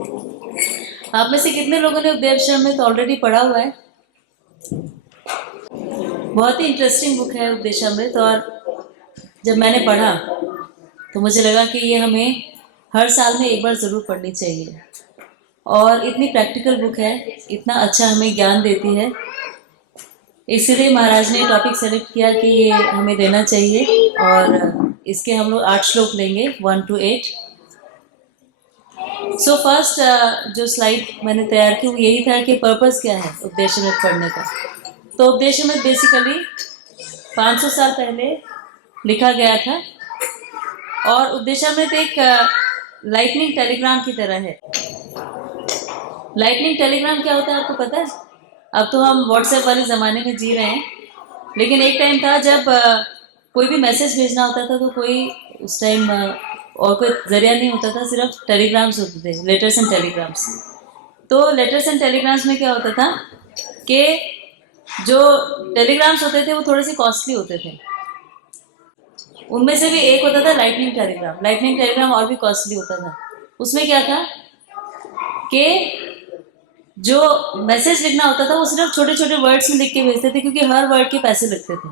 आप में से कितने लोगों ने उपदेशामृत ऑलरेडी पढ़ा हुआ है? बहुत ही इंटरेस्टिंग बुक है उपदेशामृत। और जब मैंने पढ़ा तो मुझे लगा कि ये हमें हर साल में एक बार ज़रूर पढ़नी चाहिए। और इतनी प्रैक्टिकल बुक है, इतना अच्छा हमें ज्ञान देती है, इसलिए महाराज ने टॉपिक सेलेक्ट किया कि ये हमें देना चाहिए। और इसके हम लोग 8 श्लोक लेंगे, 1 to 8। सो फर्स्ट जो स्लाइड मैंने तैयार की वो यही था कि पर्पस क्या है उपदेशामृत पढ़ने का। तो उपदेशामृत बेसिकली 500 साल पहले लिखा गया था। और उपदेशामृत एक लाइटनिंग टेलीग्राम की तरह है। लाइटनिंग टेलीग्राम क्या होता है आपको पता है? अब तो हम व्हाट्सएप वाले ज़माने में जी रहे हैं, लेकिन एक टाइम था जब कोई भी मैसेज भेजना होता था तो कोई उस टाइम और कोई ज़रिया नहीं होता था, सिर्फ टेलीग्राम्स होते थे, लेटर्स एंड टेलीग्राम्स। तो लेटर्स एंड टेलीग्राम्स में क्या होता था कि जो टेलीग्राम्स होते थे वो थोड़े से कॉस्टली होते थे। उनमें से भी एक होता था लाइटनिंग टेलीग्राम। लाइटनिंग टेलीग्राम और भी कॉस्टली होता था। उसमें क्या था कि जो मैसेज लिखना होता था वो सिर्फ छोटे छोटे वर्ड्स में लिख के भेजते थे, क्योंकि हर वर्ड के पैसे लगते थे।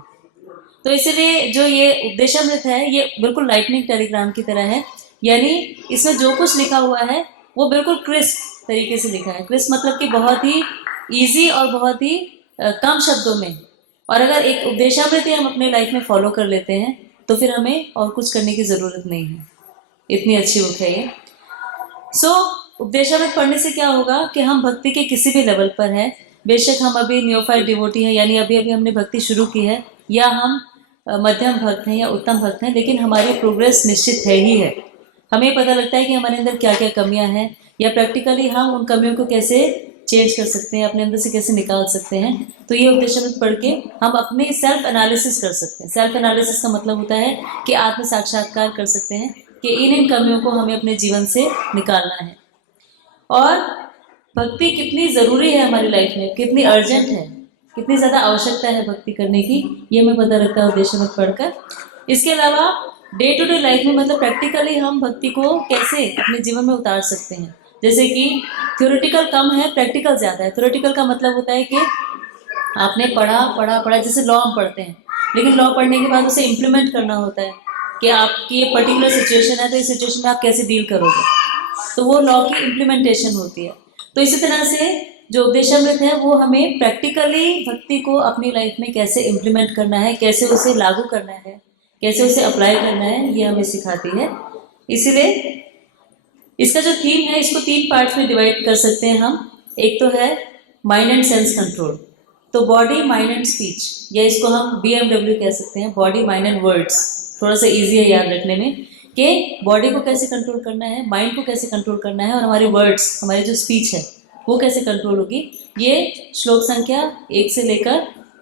तो इसीलिए जो ये उपदेशामृत है ये बिल्कुल लाइटनिंग टेलीग्राम की तरह है। यानी इसमें जो कुछ लिखा हुआ है वो बिल्कुल क्रिस्प तरीके से लिखा है। क्रिस्प मतलब कि बहुत ही ईजी और बहुत ही कम शब्दों में। और अगर एक उपदेशामृत ही हम अपने लाइफ में फॉलो कर लेते हैं तो फिर हमें और कुछ करने की ज़रूरत नहीं है। इतनी अच्छी बुक है ये। सो उपदेशामृत पढ़ने से क्या होगा कि हम भक्ति के किसी भी लेवल पर हैं, बेशक हम अभी न्योफाइट डिवोटी हैं, यानी अभी अभी हमने भक्ति शुरू की है, या हम मध्यम भक्त हैं या उत्तम भक्त हैं, लेकिन हमारी प्रोग्रेस निश्चित है ही है। हमें पता लगता है कि हमारे अंदर क्या क्या कमियां हैं, या प्रैक्टिकली हम उन कमियों को कैसे चेंज कर सकते हैं, अपने अंदर से कैसे निकाल सकते हैं। तो ये उपदेशामृत पढ़ के हम अपने सेल्फ एनालिसिस कर सकते हैं। सेल्फ एनालिसिस का मतलब होता है कि आत्म साक्षात्कार कर सकते हैं कि इन कमियों को हमें अपने जीवन से निकालना है। और भक्ति कितनी ज़रूरी है हमारी लाइफ में, कितनी अर्जेंट है, कितनी ज़्यादा आवश्यकता है भक्ति करने की, ये हमें पता लगता है उपदेशामृत पढ़कर। इसके अलावा डे टू डे लाइफ में मतलब प्रैक्टिकली हम भक्ति को कैसे अपने जीवन में उतार सकते हैं। जैसे कि थ्योरेटिकल कम है, प्रैक्टिकल ज़्यादा है। थ्योरेटिकल का मतलब होता है कि आपने पढ़ा पढ़ा पढ़ा, जैसे लॉ हम पढ़ते हैं, लेकिन लॉ पढ़ने के बाद उसे इम्प्लीमेंट करना होता है कि आपकी ये पर्टिकुलर सिचुएशन है तो इस सिचुएशन में आप कैसे डील करोगे। तो वो लॉ की इम्प्लीमेंटेशन होती है। तो इसी तरह से जो उपदेशामृत है वो हमें प्रैक्टिकली भक्ति को अपनी लाइफ में कैसे इम्प्लीमेंट करना है, कैसे उसे लागू करना है, कैसे उसे अप्लाई करना है, ये हमें सिखाती है। इसीलिए इसका जो थीम है इसको 3 पार्ट्स में डिवाइड कर सकते हैं हम। एक तो है माइंड एंड सेंस कंट्रोल, तो बॉडी माइंड एंड स्पीच, या इसको हम BMW कह सकते हैं, बॉडी माइंड एंड वर्ड्स। थोड़ा सा इजी है याद रखने में कि बॉडी को कैसे कंट्रोल करना है, माइंड को कैसे कंट्रोल करना है, और हमारे वर्ड्स, हमारी जो स्पीच है वो कैसे कंट्रोल होगी। ये श्लोक संख्या 1 से लेकर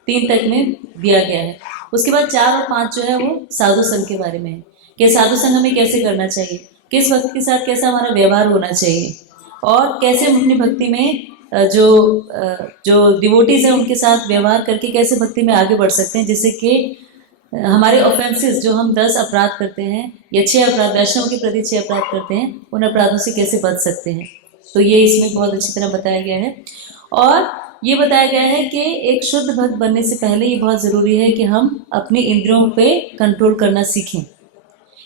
3 तक में दिया गया है। उसके बाद 4 और 5 जो है वो साधु संघ के बारे में है कि साधु संघ हमें कैसे करना चाहिए, किस भक्त के साथ कैसा हमारा व्यवहार होना चाहिए, और कैसे हम अपनी भक्ति में जो डिवोटीज हैं उनके साथ व्यवहार करके कैसे भक्ति में आगे बढ़ सकते हैं, जिससे कि हमारे ऑफेंसेस जो हम 10 अपराध करते हैं या 6 अपराध, वैष्णव के प्रति 6 अपराध करते हैं, उन अपराधों से कैसे बच सकते हैं। तो ये इसमें बहुत अच्छी तरह बताया गया है। और ये बताया गया है कि एक शुद्ध भक्त बनने से पहले ये बहुत ज़रूरी है कि हम अपनी इंद्रियों पे कंट्रोल करना सीखें,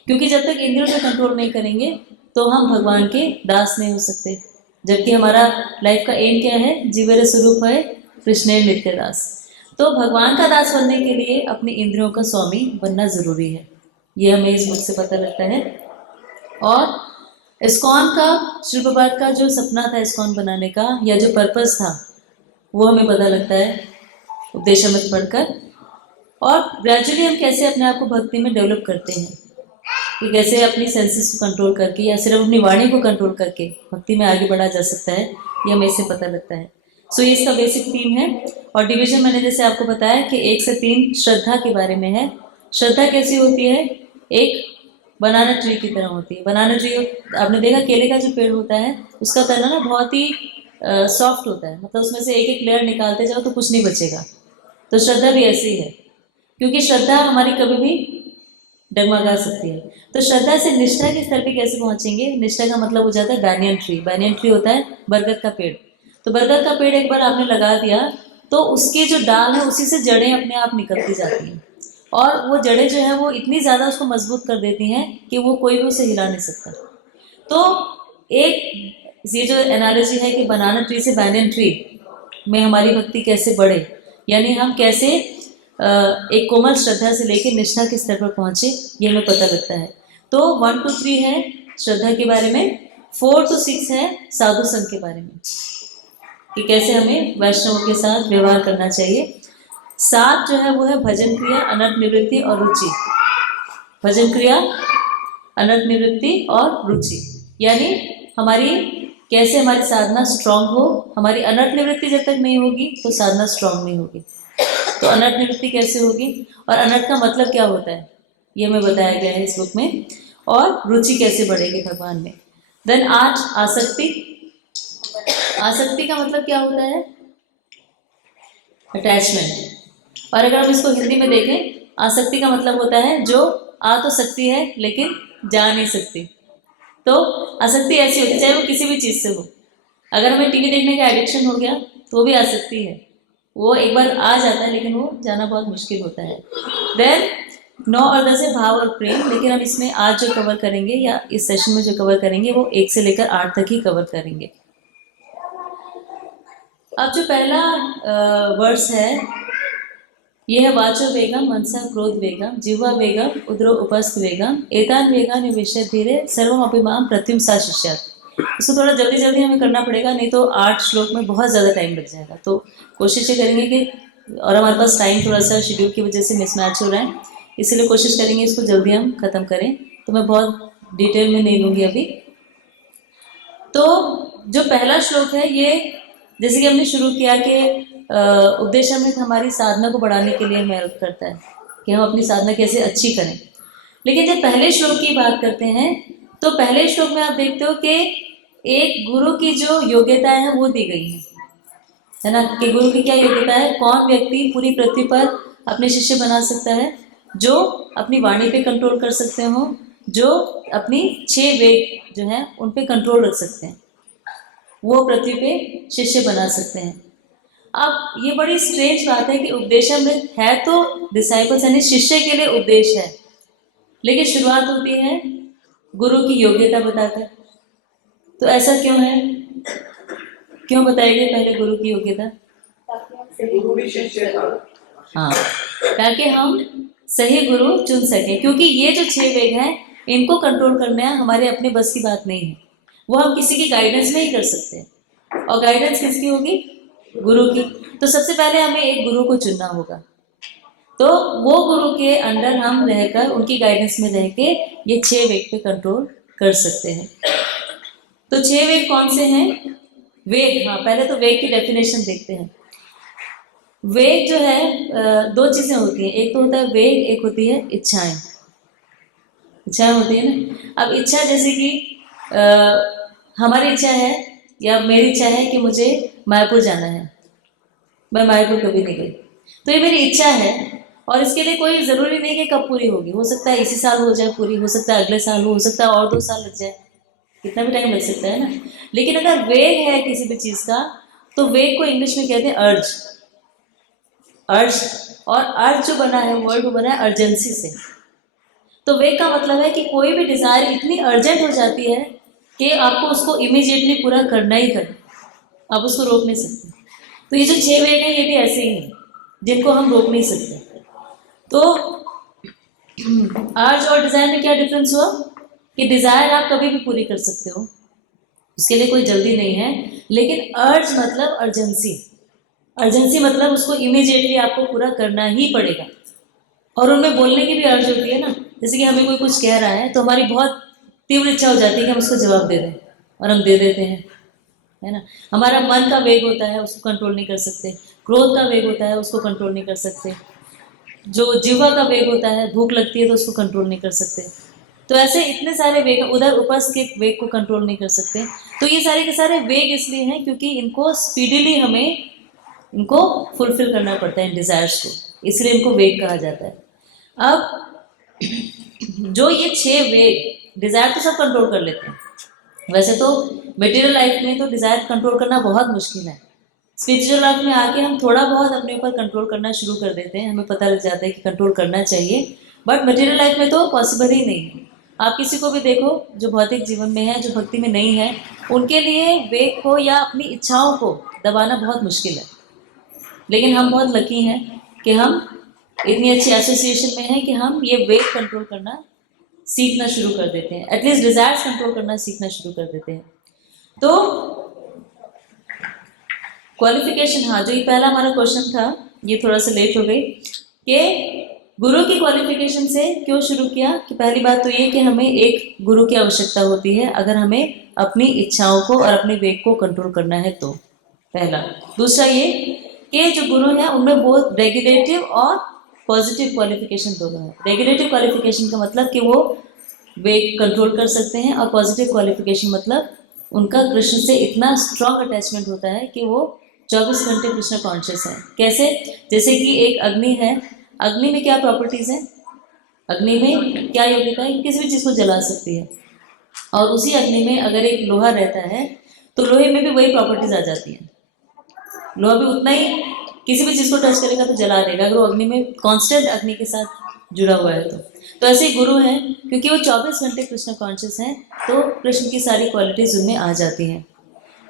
क्योंकि जब तक इंद्रियों पे कंट्रोल नहीं करेंगे तो हम भगवान के दास नहीं हो सकते। जबकि हमारा लाइफ का एम क्या है, जीवेर स्वरूप है कृष्ण नित्य दास। तो भगवान का दास बनने के लिए अपनी इंद्रियों का स्वामी बनना ज़रूरी है, ये हमें इस बुक से पता लगता है। और इस्कॉन का, श्री प्रभुपाद का जो सपना था इस्कॉन बनाने का, या जो पर्पस था, वो हमें पता लगता है उपदेशामृत पढ़कर। और ग्रेजुअली हम कैसे अपने आप को भक्ति में डेवलप करते हैं, कि कैसे अपनी सेंसेस को कंट्रोल करके या सिर्फ अपनी वाणी को कंट्रोल करके भक्ति में आगे बढ़ा जा सकता है, ये हमें इससे पता लगता है। सो ये इसका बेसिक थीम है। और डिवीजन मैंने जैसे आपको बताया कि 1 से 3 श्रद्धा के बारे में है। श्रद्धा कैसी होती है, एक बनाना ट्री की तरह होती है। बनाना ट्री आपने देखा, केले का जो पेड़ होता है उसका तना ना बहुत ही सॉफ्ट होता है, मतलब उसमें से एक एक लेयर निकालते जाओ तो कुछ नहीं बचेगा। तो श्रद्धा भी ऐसी ही है, क्योंकि श्रद्धा हमारी कभी भी डगमगा सकती है। तो श्रद्धा से निष्ठा के स्तर पे कैसे पहुंचेंगे? निष्ठा का मतलब हो जाता है बैनियन ट्री। बैनियन ट्री होता है बरगद का पेड़। तो बरगद का पेड़ एक बार आपने लगा दिया तो उसके जो डाल है उसी से जड़ें अपने आप निकलती जाती हैं, और वो जड़ें जो है वो इतनी ज़्यादा उसको मजबूत कर देती हैं कि वो कोई भी उसे हिला नहीं सकता। तो एक ये जो एनालॉजी है कि बनाना ट्री से बैनियन ट्री में हमारी भक्ति कैसे बढ़े, यानी हम कैसे एक कोमल श्रद्धा से लेकर निष्ठा के स्तर पर पहुंचे, ये हमें पता लगता है। तो 1 to 3 है श्रद्धा के बारे में, 4 to 6 है साधु संघ के बारे में कि कैसे हमें वैष्णवों के साथ व्यवहार करना चाहिए। 7 जो है वो है भजन क्रिया, अनर्थ निवृत्ति और रुचि। भजन क्रिया, अनर्थ निवृत्ति और रुचि, यानी हमारी कैसे हमारी साधना स्ट्रांग हो। हमारी अनर्थ निवृत्ति जब तक नहीं होगी तो साधना स्ट्रांग नहीं होगी। तो अनर्थ निवृत्ति कैसे होगी और अनर्थ का मतलब क्या होता है ये हमें बताया गया है इस बुक में, और रुचि कैसे बढ़ेगी भगवान में। देन 8 आसक्ति। आसक्ति का मतलब क्या होता है? अटैचमेंट। और अगर हम इसको हिंदी में देखें, आसक्ति का मतलब होता है जो आ तो सकती है लेकिन जा नहीं सकती। तो आसक्ति ऐसी होती है चाहे वो किसी भी चीज़ से हो। अगर हमें टीवी देखने का एडिक्शन हो गया तो वो भी आसक्ति है, वो एक बार आ जाता है लेकिन वो जाना बहुत मुश्किल होता है। देन 9 और 10 है भाव और प्रेम, लेकिन हम इसमें आज जो कवर करेंगे या इस सेशन में जो कवर करेंगे वो 1 से लेकर 8 तक ही कवर करेंगे। अब जो पहला वर्ड्स है ये है वाचो वेगम मनसा क्रोध वेगम जिह्वा वेगम उदरो उपस्थ वेगम एतान वेगान निवेश्य धीरे सर्वम अभिमाम प्रत्युम सा शिष्यात्। इसको थोड़ा जल्दी जल्दी हमें करना पड़ेगा, नहीं तो 8 श्लोक में बहुत ज़्यादा टाइम लग जाएगा। तो कोशिश ये करेंगे कि, और हमारे पास टाइम थोड़ा सा शेड्यूल की वजह से मिसमैच हो रहा है, इसीलिए कोशिश करेंगे इसको जल्दी हम ख़त्म करें। तो मैं बहुत डिटेल में नहीं लूँगी अभी। तो जो पहला श्लोक है ये जैसे कि हमने शुरू किया कि उपदेश में हमारी साधना को बढ़ाने के लिए हमें हेल्प करता है कि हम अपनी साधना कैसे अच्छी करें। लेकिन जब पहले श्लोक की बात करते हैं तो पहले श्लोक में आप देखते हो कि एक गुरु की जो योग्यताएं हैं वो दी गई है ना, कि गुरु की क्या योग्यता है, कौन व्यक्ति पूरी पृथ्वी पर अपने शिष्य बना सकता है, जो अपनी वाणी पे कंट्रोल कर सकते हो, जो अपनी 6 वेग जो है उन पे कंट्रोल रख सकते हैं, वो पृथ्वी पे शिष्य बना सकते हैं। अब ये बड़ी स्ट्रेंज बात है कि उपदेशामृत है तो डिसाइपल्स यानी शिष्य के लिए उपदेश है, लेकिन शुरुआत होती है गुरु की योग्यता बताकर। तो ऐसा क्यों है, क्यों बताएंगे पहले गुरु की योग्यता? हाँ, ताकि हम सही गुरु चुन सकें, क्योंकि ये जो 6 वेग हैं इनको कंट्रोल करना हमारे अपने बस की बात नहीं है, वो हम किसी की गाइडेंस में ही कर सकते हैं। और गाइडेंस किसकी होगी? गुरु की। तो सबसे पहले हमें एक गुरु को चुनना होगा, तो वो गुरु के अंडर हम रहकर उनकी गाइडेंस में रह के ये 6 वेग पे कंट्रोल कर सकते हैं। तो 6 वेग कौन से हैं? वेग, हाँ पहले तो वेग की डेफिनेशन देखते हैं। वेग जो है 2 चीजें होती हैं, एक तो होता है वेग, एक होती है इच्छाएं। इच्छाएं होती है ना। अब इच्छा जैसे कि हमारी इच्छा है या मेरी इच्छा है कि मुझे मायापुर जाना है, मैं मायापुर कभी नहीं गई, तो ये मेरी इच्छा है और इसके लिए कोई ज़रूरी नहीं कि कब पूरी होगी, हो सकता है इसी साल हो जाए पूरी, हो सकता है अगले साल हो सकता है और 2 साल लग जाए, कितना भी टाइम लग सकता है ना। लेकिन अगर वेग है किसी भी चीज़ का तो वेग को इंग्लिश में कहते हैं अर्ज। अर्ज, और अर्ज जो बना है वर्ड वो बना है अर्जेंसी से। तो वेग का मतलब है कि कोई भी डिज़ायर इतनी अर्जेंट हो जाती है कि आपको उसको इमीडिएटली पूरा करना ही करना, आप उसको रोक नहीं सकते। तो ये जो 6 वेग हैं ये भी ऐसे ही हैं जिनको हम रोक नहीं सकते। तो अर्ज और डिज़ायर में क्या डिफरेंस हुआ कि डिज़ायर आप कभी भी पूरी कर सकते हो, उसके लिए कोई जल्दी नहीं है, लेकिन अर्ज मतलब अर्जेंसी। अर्जेंसी मतलब उसको इमीडिएटली आपको पूरा करना ही पड़ेगा। और उनमें बोलने की भी अर्ज होती है ना, जैसे कि हमें कोई कुछ कह रहा है तो हमारी बहुत तीव्र इच्छा हो जाती है कि हम उसको जवाब दे दें, और हम दे देते हैं, है ना। हमारा मन का वेग होता है उसको कंट्रोल नहीं कर सकते, क्रोध का वेग होता है उसको कंट्रोल नहीं कर सकते, जो जिह्वा का वेग होता है भूख लगती है तो उसको कंट्रोल नहीं कर सकते। तो ऐसे इतने सारे वेग, उधर उपस्थ के वेग को कंट्रोल नहीं कर सकते। तो ये सारे के सारे वेग इसलिए हैं क्योंकि इनको स्पीडीली हमें इनको फुलफिल करना पड़ता है इन डिज़ायर्स को, इसलिए इनको वेग कहा जाता है। अब जो ये 6 वेग डिजायर तो सब कंट्रोल कर लेते हैं। वैसे तो मटेरियल लाइफ में तो डिजायर कंट्रोल करना बहुत मुश्किल है। स्पिरिचुअल लाइफ में आके हम थोड़ा बहुत अपने ऊपर कंट्रोल करना शुरू कर देते हैं, हमें पता लग जाता है कि कंट्रोल करना चाहिए, बट मटेरियल लाइफ में तो पॉसिबल ही नहीं है। आप किसी को भी देखो जो भौतिक जीवन में है, जो भक्ति में नहीं है, उनके लिए वेग को या अपनी इच्छाओं को दबाना बहुत मुश्किल है। लेकिन हम बहुत लकी हैं कि हम इतनी अच्छी एसोसिएशन में हैं कि हम ये वेग कंट्रोल करना सीखना शुरू कर देते हैं, एटलीस्ट डिजायर्स कंट्रोल करना सीखना शुरू कर देते हैं। तो क्वालिफिकेशन, हाँ, जो ये पहला हमारा क्वेश्चन था, ये थोड़ा सा लेट हो गई कि गुरु की क्वालिफिकेशन से क्यों शुरू किया। कि पहली बात तो ये कि हमें एक गुरु की आवश्यकता होती है अगर हमें अपनी इच्छाओं को और अपने वेग को कंट्रोल करना है तो, पहला। दूसरा ये कि जो गुरु है उनमें बहुत रेगुलेटिव और पॉजिटिव क्वालिफिकेशन दोनों है। रेगुलेटिव क्वालिफिकेशन का मतलब कि वो वेग कंट्रोल कर सकते हैं, और पॉजिटिव क्वालिफिकेशन मतलब उनका कृष्ण से इतना स्ट्रॉन्ग अटैचमेंट होता है कि वो 24 घंटे कृष्ण कॉन्शियस है। कैसे? जैसे कि एक अग्नि है, अग्नि में क्या प्रॉपर्टीज हैं, अग्नि में क्या योग्यता है, किसी भी चीज़ को जला सकती है। और उसी अग्नि में अगर एक लोहा रहता है तो लोहे में भी वही प्रॉपर्टीज आ जाती हैं। लोहा भी उतना ही किसी भी चीज़ को टच करेगा तो जला देगा, अगर वो अग्नि में कांस्टेंट अग्नि के साथ जुड़ा हुआ है तो ऐसे ही गुरु हैं, क्योंकि वो 24 घंटे कृष्ण कॉन्शियस हैं, तो कृष्ण की सारी क्वालिटीज उनमें आ जाती हैं।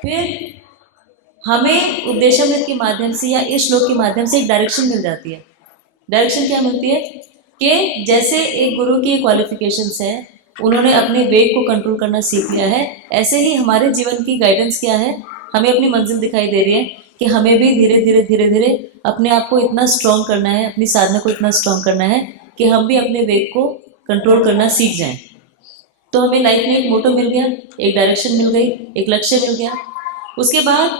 फिर हमें उपदेशामृत के माध्यम से या इस श्लोक के माध्यम से एक डायरेक्शन मिल जाती है। डायरेक्शन क्या मिलती है कि जैसे एक गुरु की क्वालिफिकेशंस हैं, उन्होंने अपने वेग को कंट्रोल करना सीख लिया है, ऐसे ही हमारे जीवन की गाइडेंस क्या है, हमें अपनी मंजिल दिखाई दे रही है कि हमें भी धीरे धीरे धीरे धीरे अपने आप को इतना स्ट्रॉन्ग करना है, अपनी साधना को इतना स्ट्रॉन्ग करना है कि हम भी अपने वेग को कंट्रोल करना सीख जाएं। तो हमें लाइफ में एक मोटो मिल गया, एक डायरेक्शन मिल गई, एक लक्ष्य मिल गया। उसके बाद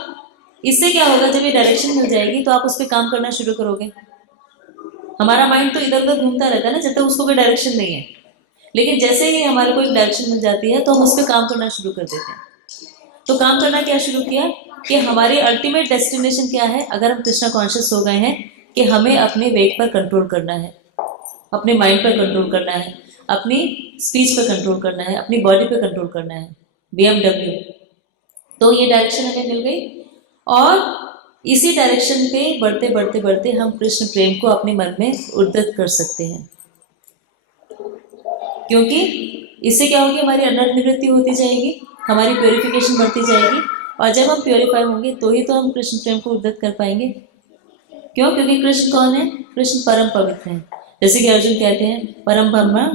इससे क्या होगा, जब ये डायरेक्शन मिल जाएगी तो आप उस पर काम करना शुरू करोगे। हमारा माइंड तो इधर उधर घूमता रहता है ना, जब तक उसको कोई डायरेक्शन नहीं है। लेकिन जैसे ही हमारे को एक डायरेक्शन मिल जाती है तो हम उस पर काम करना शुरू कर देते हैं। तो काम करना क्या शुरू किया कि हमारी अल्टीमेट डेस्टिनेशन क्या है, अगर हम कृष्णा कॉन्शियस हो गए हैं, कि हमें अपने वेग पर कंट्रोल करना है, अपने माइंड पर कंट्रोल करना है, अपनी स्पीच पर कंट्रोल करना है, अपनी बॉडी पर कंट्रोल करना है, BMW। तो ये डायरेक्शन हमें मिल गई, और इसी डायरेक्शन पे बढ़ते बढ़ते बढ़ते हम कृष्ण प्रेम को अपने मन में उद्धत कर सकते हैं। क्योंकि इससे क्या होगी, हमारी अनर्थ निवृत्ति होती जाएगी, हमारी प्योरिफिकेशन बढ़ती जाएगी, और जब हम प्योरीफाई होंगे तो ही तो हम कृष्ण प्रेम को उद्धत कर पाएंगे। क्यों? क्योंकि कृष्ण कौन है? कृष्ण परम पवित्र हैं। जैसे कि अर्जुन कहते हैं, परम ब्रह्मा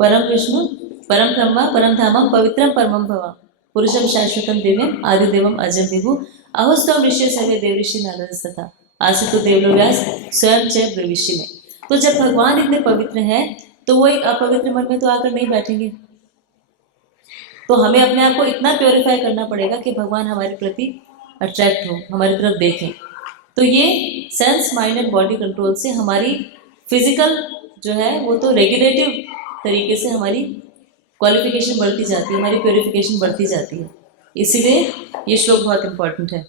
परम विष्णु परम ब्रह्मा परम धामम पवित्रम परमम भवा पुरुषम शाश्वतम दिव्यम आदि देवम अजम विभु अहुस्तम ऋषि सर्वे देव ऋषि नारद तथा आसितो देवलो व्यास स्वयं च ब्रविष्य में। तो जब भगवान इतने पवित्र हैं तो वो एक अपवित्र मन में तो आकर नहीं बैठेंगे। तो हमें अपने आप को इतना प्योरीफाई करना पड़ेगा कि भगवान हमारे प्रति अट्रैक्ट हो, हमारी तरफ देखें। तो ये sense mind and body control से हमारी फिजिकल जो है वो तो रेगुलेटिव तरीके से हमारी क्वालिफिकेशन बढ़ती जाती है, हमारी प्योरिफिकेशन बढ़ती जाती है। इसीलिए ये श्लोक बहुत इंपॉर्टेंट है।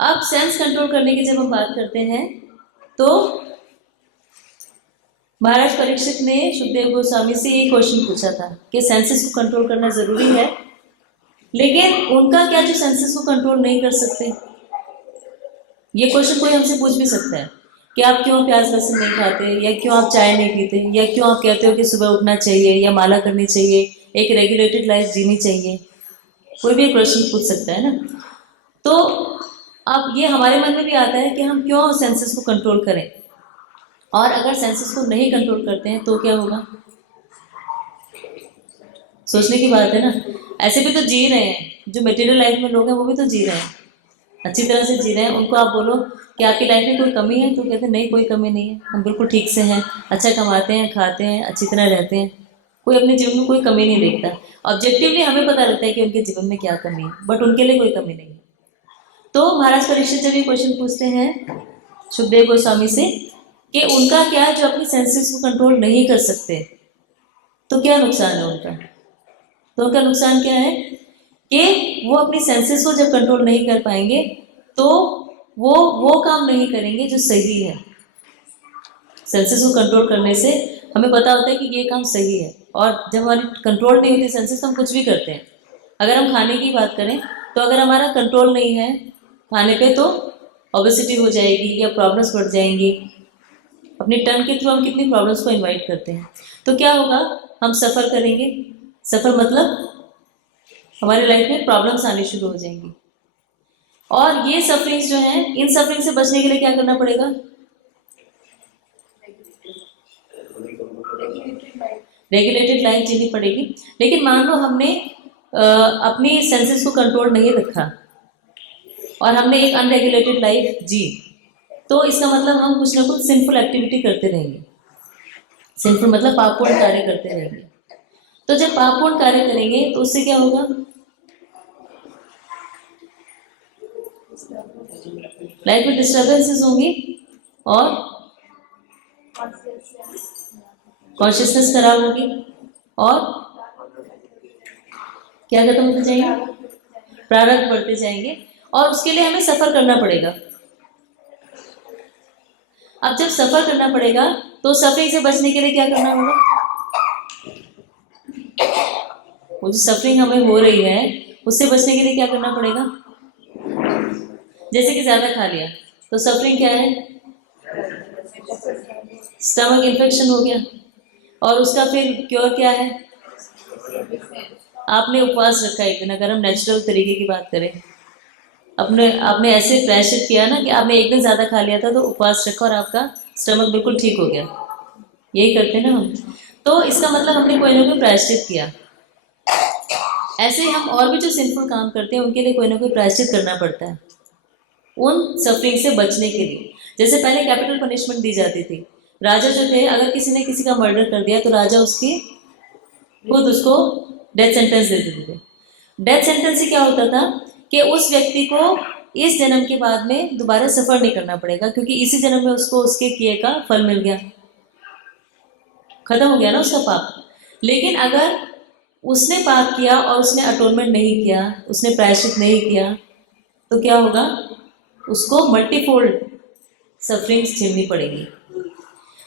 अब सेंस कंट्रोल करने की जब हम बात करते हैं तो महाराज परीक्षित ने सुखदेव गोस्वामी से ये क्वेश्चन पूछा था कि सेंसेस को कंट्रोल करना जरूरी है, लेकिन उनका क्या जो सेंसेस को कंट्रोल नहीं कर सकते। ये क्वेश्चन कोई हमसे पूछ भी सकता है कि आप क्यों प्याज लहसुन नहीं खाते, या क्यों आप चाय नहीं पीते, या क्यों आप कहते हो कि सुबह उठना चाहिए या माला करनी चाहिए, एक रेगुलेटेड लाइफ जीनी चाहिए। कोई भी क्वेश्चन पूछ सकता है ना। तो अब ये हमारे मन में भी आता है कि हम क्यों सेंसेस को कंट्रोल करें, और अगर सेंसेस को नहीं कंट्रोल करते हैं तो क्या होगा। सोचने की बात है ना। ऐसे भी तो जी रहे हैं, जो मटेरियल लाइफ में लोग हैं वो भी तो जी रहे हैं, अच्छी तरह से जी रहे हैं। उनको आप बोलो कि आपकी लाइफ में कोई कमी है तो कहते हैं नहीं, कोई कमी नहीं है, हम बिल्कुल ठीक से हैं, अच्छा कमाते हैं, खाते हैं, अच्छी तरह रहते हैं, कोई अपने जीवन में कोई कमी नहीं देखता। ऑब्जेक्टिवली हमें पता लगता है कि उनके जीवन में क्या कमी है, बट उनके लिए कोई कमी नहीं है। तो महाराज परीक्षित जब ये क्वेश्चन पूछते हैं सुखदेव गोस्वामी से कि उनका क्या है जो अपनी सेंसेस को कंट्रोल नहीं कर सकते, तो क्या नुकसान है उनका। तो उनका नुकसान क्या है कि वो अपनी सेंसेस को जब कंट्रोल नहीं कर पाएंगे तो वो काम नहीं करेंगे जो सही है। सेंसेस को कंट्रोल करने से हमें पता होता है कि ये काम सही है, और जब हमारी कंट्रोल नहीं होती सेंसेस तो हम कुछ भी करते हैं। अगर हम खाने की बात करें तो अगर हमारा कंट्रोल नहीं है खाने पे तो ओबेसिटी हो जाएगी या प्रॉब्लम्स बढ़ जाएंगी। अपनी टंग के थ्रू हम कितनी प्रॉब्लम्स को इनवाइट करते हैं, तो क्या होगा, हम सफ़र करेंगे। सफ़र मतलब हमारी लाइफ में प्रॉब्लम्स आनी शुरू हो जाएंगी। और ये सफरिंग्स जो हैं, इन सफरिंग से बचने के लिए क्या करना पड़ेगा? रेगुलेटेड लाइफ जीनी पड़ेगी। लेकिन मान लो हमने अपनी सेंसेस को कंट्रोल नहीं रखा और हमने एक अनरेगुलेटेड लाइफ जी, तो इसका मतलब हम कुछ ना कुछ सिंफुल एक्टिविटी करते रहेंगे। सिंफुल मतलब पापपूर्ण कार्य करते रहेंगे। तो जब पापपूर्ण कार्य करेंगे तो उससे क्या होगा? लाइफ में डिस्टर्बेंसेस होंगी और कॉन्शियसनेस खराब होगी और क्या खत्म होते जाएंगे? प्रारब्ध बढ़ते जाएंगे और उसके लिए हमें सफर करना पड़ेगा। अब जब सफर करना पड़ेगा तो सफरिंग से बचने के लिए क्या करना होगा? वो जो सफरिंग हमें हो रही है उससे बचने के लिए क्या करना पड़ेगा? जैसे कि ज्यादा खा लिया तो सफरिंग क्या है? स्टमक इन्फेक्शन हो गया, और उसका फिर क्योर क्या है? आपने उपवास रखा एक दिन, अगर हम नेचुरल तरीके की बात करें, अपने आपने ऐसे प्रायश्चित किया ना कि आपने एक दिन ज़्यादा खा लिया था तो उपवास रखा और आपका स्टमक बिल्कुल ठीक हो गया। यही करते हैं ना हम, तो इसका मतलब हमने कोई ना कोई प्रायश्चित किया। ऐसे ही हम और भी जो सिंपल काम करते हैं उनके लिए कोई ना कोई प्रायश्चित करना पड़ता है उन सफरिंग से बचने के लिए। जैसे पहले कैपिटल पनिशमेंट दी जाती थी। राजा जो थे, अगर किसी ने किसी का मर्डर कर दिया तो राजा उसकी खुद उसको डेथ सेंटेंस दे देते थे। डेथ सेंटेंस से क्या होता था कि उस व्यक्ति को इस जन्म के बाद में दोबारा सफर नहीं करना पड़ेगा, क्योंकि इसी जन्म में उसको उसके किए का फल मिल गया, खत्म हो गया ना उसका पाप। लेकिन अगर उसने पाप किया और उसने अटोनमेंट नहीं किया, उसने प्रायश्चित नहीं किया, तो क्या होगा? उसको मल्टीफोल्ड सफरिंग्स झेलनी पड़ेगी।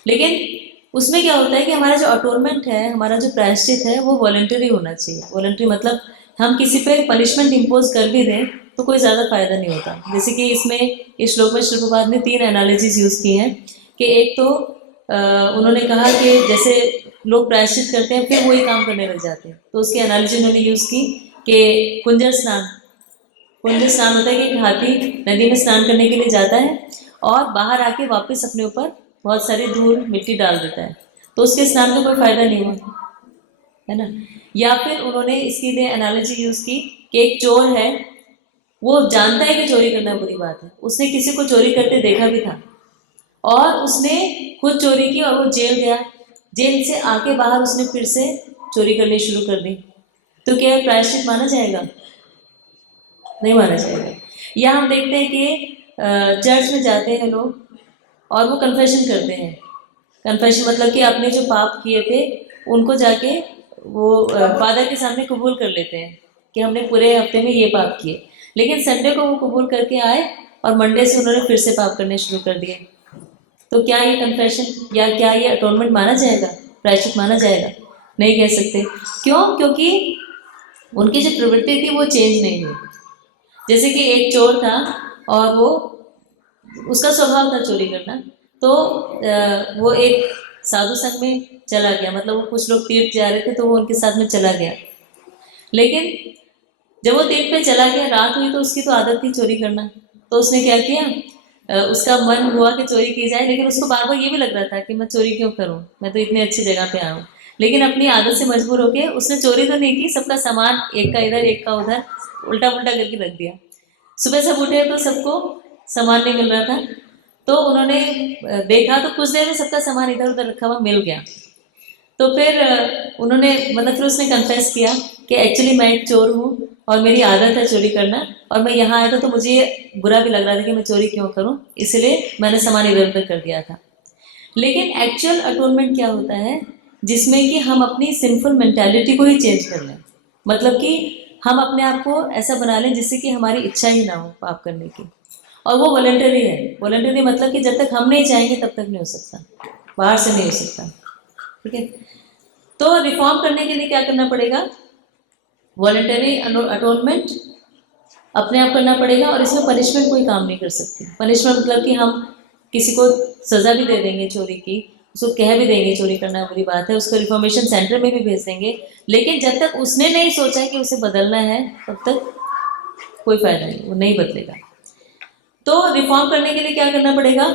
लेकिन उसमें क्या होता है कि हमारा जो अटोनमेंट है, हमारा जो प्रायश्चित है, वो वॉलंटरी होना चाहिए। वॉलंटरी मतलब हम किसी पे पनिशमेंट इम्पोज कर भी दें तो कोई ज़्यादा फायदा नहीं होता। जैसे कि इसमें इस श्लोक में श्री प्रभुपाद ने 3 एनालिसिस यूज़ की हैं कि एक तो उन्होंने कहा कि जैसे लोग प्रायश्चित करते हैं फिर वही काम करने लग जाते हैं, तो उसकी एनालिसिस उन्होंने यूज़ की कि कुंजर स्नान। कुंजर स्नान होता है कि एक हाथी नदी में स्नान करने के लिए जाता है और बाहर आके वापस अपने ऊपर बहुत सारी धूल मिट्टी डाल देता है, तो उसके स्नान का कोई फायदा नहीं हुआ, है ना। या फिर उन्होंने इसके लिए एनालॉजी यूज की कि एक चोर है, वो जानता है कि चोरी करना बुरी बात है, उसने किसी को चोरी करते देखा भी था और उसने खुद चोरी की और वो जेल गया। जेल से आके बाहर उसने फिर से चोरी करनी शुरू कर दी, तो क्या प्रायश्चित माना जाएगा? नहीं माना जाएगा। या हम देखते हैं कि चर्च में जाते हैं लोग और वो कन्फेशन करते हैं। कन्फेशन मतलब कि अपने जो पाप किए थे उनको जाके वो फादर के सामने कबूल कर लेते हैं कि हमने पूरे हफ्ते में ये पाप किए। लेकिन संडे को वो कबूल करके आए और मंडे से उन्होंने फिर से पाप करने शुरू कर दिए। तो क्या ये कन्फेशन या क्या ये अटोनमेंट माना जाएगा? प्रायश्चित माना जाएगा? नहीं कह सकते। क्यों? क्योंकि उनकी जो प्रवृत्ति थी वो चेंज नहीं हुई। जैसे कि एक चोर था और वो उसका स्वभाव था चोरी करना, तो वो एक साधु संघ में चला गया, मतलब वो कुछ लोग तीर्थ जा रहे थे तो वो उनके साथ में चला गया। लेकिन जब वो तीर्थ पे चला गया, रात हुई तो उसकी तो आदत थी चोरी करना, तो उसने क्या किया, उसका मन हुआ कि चोरी की जाए, लेकिन उसको बार बार ये भी लग रहा था कि मैं चोरी क्यों करूं, मैं तो इतनी अच्छी जगह पे आया हूँ। लेकिन अपनी आदत से मजबूर होके उसने चोरी तो नहीं की, सबका सामान एक का इधर एक का उधर उल्टा पुल्टा करके रख दिया। सुबह सब उठे तो सबको सामान नहीं मिल रहा था, तो उन्होंने देखा तो कुछ देर में सबका सामान इधर उधर रखा हुआ मिल गया। तो फिर उन्होंने मतलब फिर उसने कन्फेस किया कि एक्चुअली मैं एक चोर हूँ और मेरी आदत है चोरी करना, और मैं यहाँ आया था तो मुझे बुरा भी लग रहा था कि मैं चोरी क्यों करूँ, इसलिए मैंने सामान इधर उधर कर दिया था। लेकिन एक्चुअल अटोनमेंट क्या होता है, जिसमें कि हम अपनी सिंफुल मेंटालिटी को ही चेंज कर लें, मतलब कि हम अपने आप को ऐसा बना लें जिससे कि हमारी इच्छा ही ना हो पाप करने की, और वो वॉलंटरी है। वॉलंटरी मतलब कि जब तक हम नहीं चाहेंगे तब तक नहीं हो सकता, बाहर से नहीं हो सकता। ठीक है। तो रिफॉर्म करने के लिए क्या करना पड़ेगा? वॉलंटरी अटोनमेंट अपने आप करना पड़ेगा, और इसमें पनिशमेंट कोई काम नहीं कर सकती। पनिशमेंट मतलब कि हम किसी को सजा भी दे देंगे चोरी की, उसको कह भी देंगे चोरी करना बुरी बात है, उसको रिफॉर्मेशन सेंटर में भी भेज देंगे, लेकिन जब तक उसने नहीं सोचा कि उसे बदलना है तब तक कोई फायदा नहीं, वो नहीं बदलेगा। तो रिफॉर्म करने के लिए क्या करना पड़ेगा?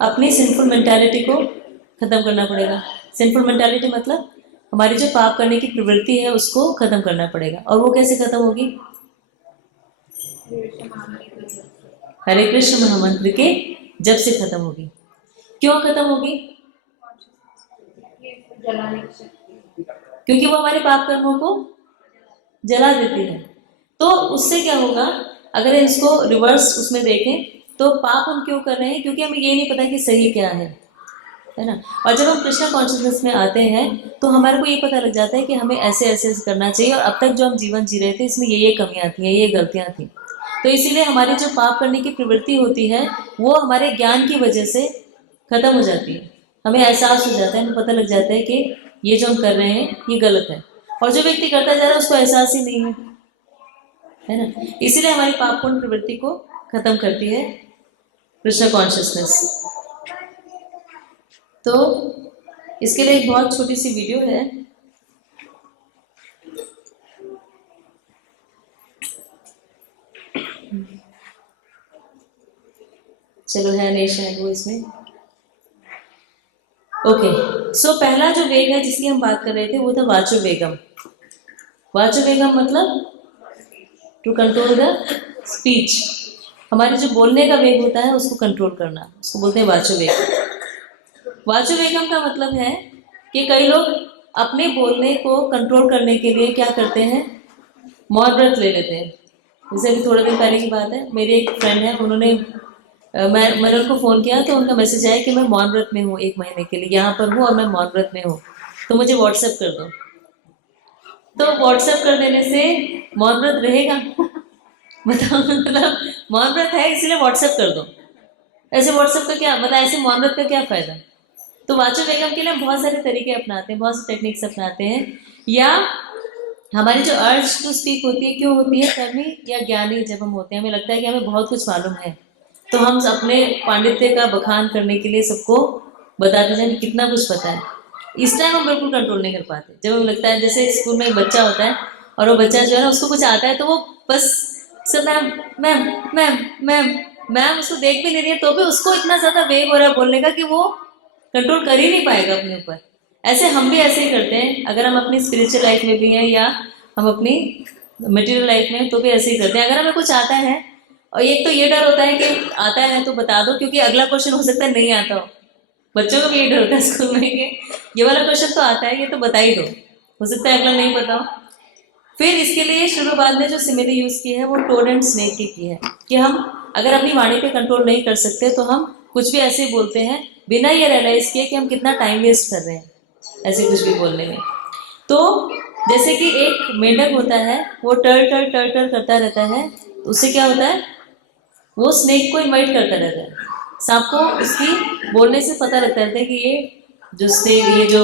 अपनी सिंफुल मेंटालिटी को खत्म करना पड़ेगा। सिंफुल मेंटालिटी मतलब हमारी जो पाप करने की प्रवृत्ति है उसको खत्म करना पड़ेगा। और वो कैसे खत्म होगी? हरे कृष्ण महामंत्र के जब से खत्म होगी। क्यों खत्म होगी? क्योंकि वो हमारे पाप कर्मों को जला देती है। तो उससे क्या होगा? अगर इसको रिवर्स उसमें देखें तो पाप हम क्यों कर रहे हैं? क्योंकि हमें ये नहीं पता कि सही क्या है ना। और जब हम कृष्णा कॉन्शियसनेस में आते हैं तो हमारे को ये पता लग जाता है कि हमें ऐसे ऐसे करना चाहिए, और अब तक जो हम जीवन जी रहे थे इसमें ये कमियां थी, ये गलतियां थी। तो इसीलिए हमारी जो पाप करने की प्रवृत्ति होती है वो हमारे ज्ञान की वजह से खत्म हो जाती है। हमें एहसास हो जाता है, हमें पता लग जाता है कि ये जो हम कर रहे हैं ये गलत है। और जो व्यक्ति करता जा रहा है उसको एहसास ही नहीं है ना। इसीलिए हमारी पापपूर्ण प्रवृत्ति को खत्म करती है कृष्ण कॉन्शियसनेस। तो इसके लिए एक बहुत छोटी सी वीडियो है। चलो है नहीं शायद वो इसमें। ओके, सो पहला जो वेग है जिसकी हम बात कर रहे थे वो था वाचो वेगम। वाचो वेगम मतलब टू कंट्रोल द स्पीच। हमारे जो बोलने का वेग होता है उसको कंट्रोल करना, उसको बोलते हैं वाचो वेगम। वाचो वेगम का मतलब है कि कई लोग अपने बोलने को कंट्रोल करने के लिए क्या करते हैं? मौन व्रत ले लेते हैं। जैसे अभी थोड़े दिन पहले की बात है, मेरी एक फ्रेंड है, उन्होंने मैंने उनको फ़ोन किया तो उनका मैसेज आया कि मैं मौन व्रत में हूँ 1 महीने के लिए, यहाँ पर हूँ और मैं मौन व्रत में हूँ, तो मुझे व्हाट्सएप कर दो। तो व्हाट्सएप कर देने से मौन व्रत रहेगा? बताओ, मतलब मौन व्रत है इसलिए व्हाट्सएप कर दो। ऐसे व्हाट्सएप का क्या मतलब, ऐसे मौन व्रत का क्या फ़ायदा? तो वाचो वेगम के लिए हम बहुत सारे तरीके अपनाते हैं, बहुत से टेक्निक्स अपनाते हैं। या हमारी जो अर्ज टू स्पीक होती है, क्यों होती है? कर्मी या ज्ञानी जब हम होते हैं हमें लगता है कि हमें बहुत कुछ मालूम है, तो हम अपने पांडित्य का बखान करने के लिए सबको बताते जाए कितना कुछ पता है। इस टाइम हम बिल्कुल कंट्रोल नहीं कर पाते। जब हमें लगता है, जैसे स्कूल में एक बच्चा होता है और वो बच्चा जो है ना उसको कुछ आता है तो वो बस सब ma'am ma'am ma'am ma'am ma'am, उसको देख भी नहीं रही है तो भी उसको इतना ज़्यादा वेग हो रहा है बोलने का कि वो कंट्रोल कर ही नहीं पाएगा अपने ऊपर। ऐसे हम भी ऐसे ही करते हैं, अगर हम अपनी स्पिरिचुअल लाइफ में भी हैं या हम अपनी मटेरियल लाइफ में तो भी ऐसे ही करते हैं। अगर हमें कुछ आता है, और एक तो ये डर होता है कि आता है तो बता दो, क्योंकि अगला क्वेश्चन हो सकता है नहीं आता हो। बच्चों को भी ये डर होता है स्कूल में कि ये वाला क्वेश्चन तो आता है, ये तो बता ही दो, हो सकता है अगला नहीं बताओ। फिर इसके लिए शुरुआत में जो सिमिली यूज़ की है वो टोड एंड स्नेक की है, कि हम अगर अपनी वाणी पे कंट्रोल नहीं कर सकते तो हम कुछ भी ऐसे बोलते हैं बिना ये रियलाइज़ किए कि हम कितना टाइम वेस्ट कर रहे हैं ऐसे कुछ भी बोलने में। तो जैसे कि एक मेंढक होता है, वो टर टर टर टर करता रहता है, तो उससे क्या होता है? वो स्नेक को इनवाइट करता रहता है। सांप को उसकी बोलने से पता लगता रहता है कि ये जो स्नेक, ये जो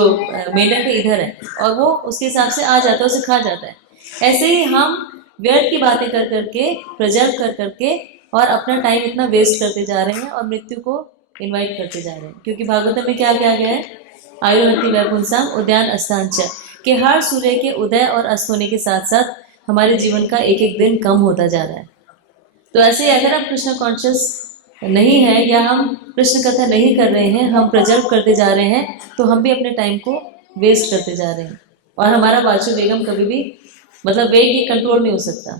मेंढक है इधर है, और वो उसके हिसाब से आ जाता है, उसे खा जाता है। ऐसे ही हम व्यर्थ की बातें कर करके, प्रेजर्व कर करके और अपना टाइम इतना वेस्ट करते जा रहे हैं और मृत्यु को इनवाइट करते जा रहे हैं। क्योंकि भागवत में क्या कहा गया है? आयुर्हति वैपुंसाम उद्यान अस्तांच, कि हर सूर्य के उदय और अस्त होने के साथ साथ हमारे जीवन का एक एक दिन कम होता जा रहा है। तो ऐसे ही अगर हम कृष्ण कॉन्शियस नहीं है या हम कृष्ण कथा नहीं कर रहे हैं, हम प्रेजर्व करते जा रहे हैं, तो हम भी अपने टाइम को वेस्ट करते जा रहे हैं और हमारा वाचो वेगम कभी भी मतलब वेग ये कंट्रोल नहीं हो सकता।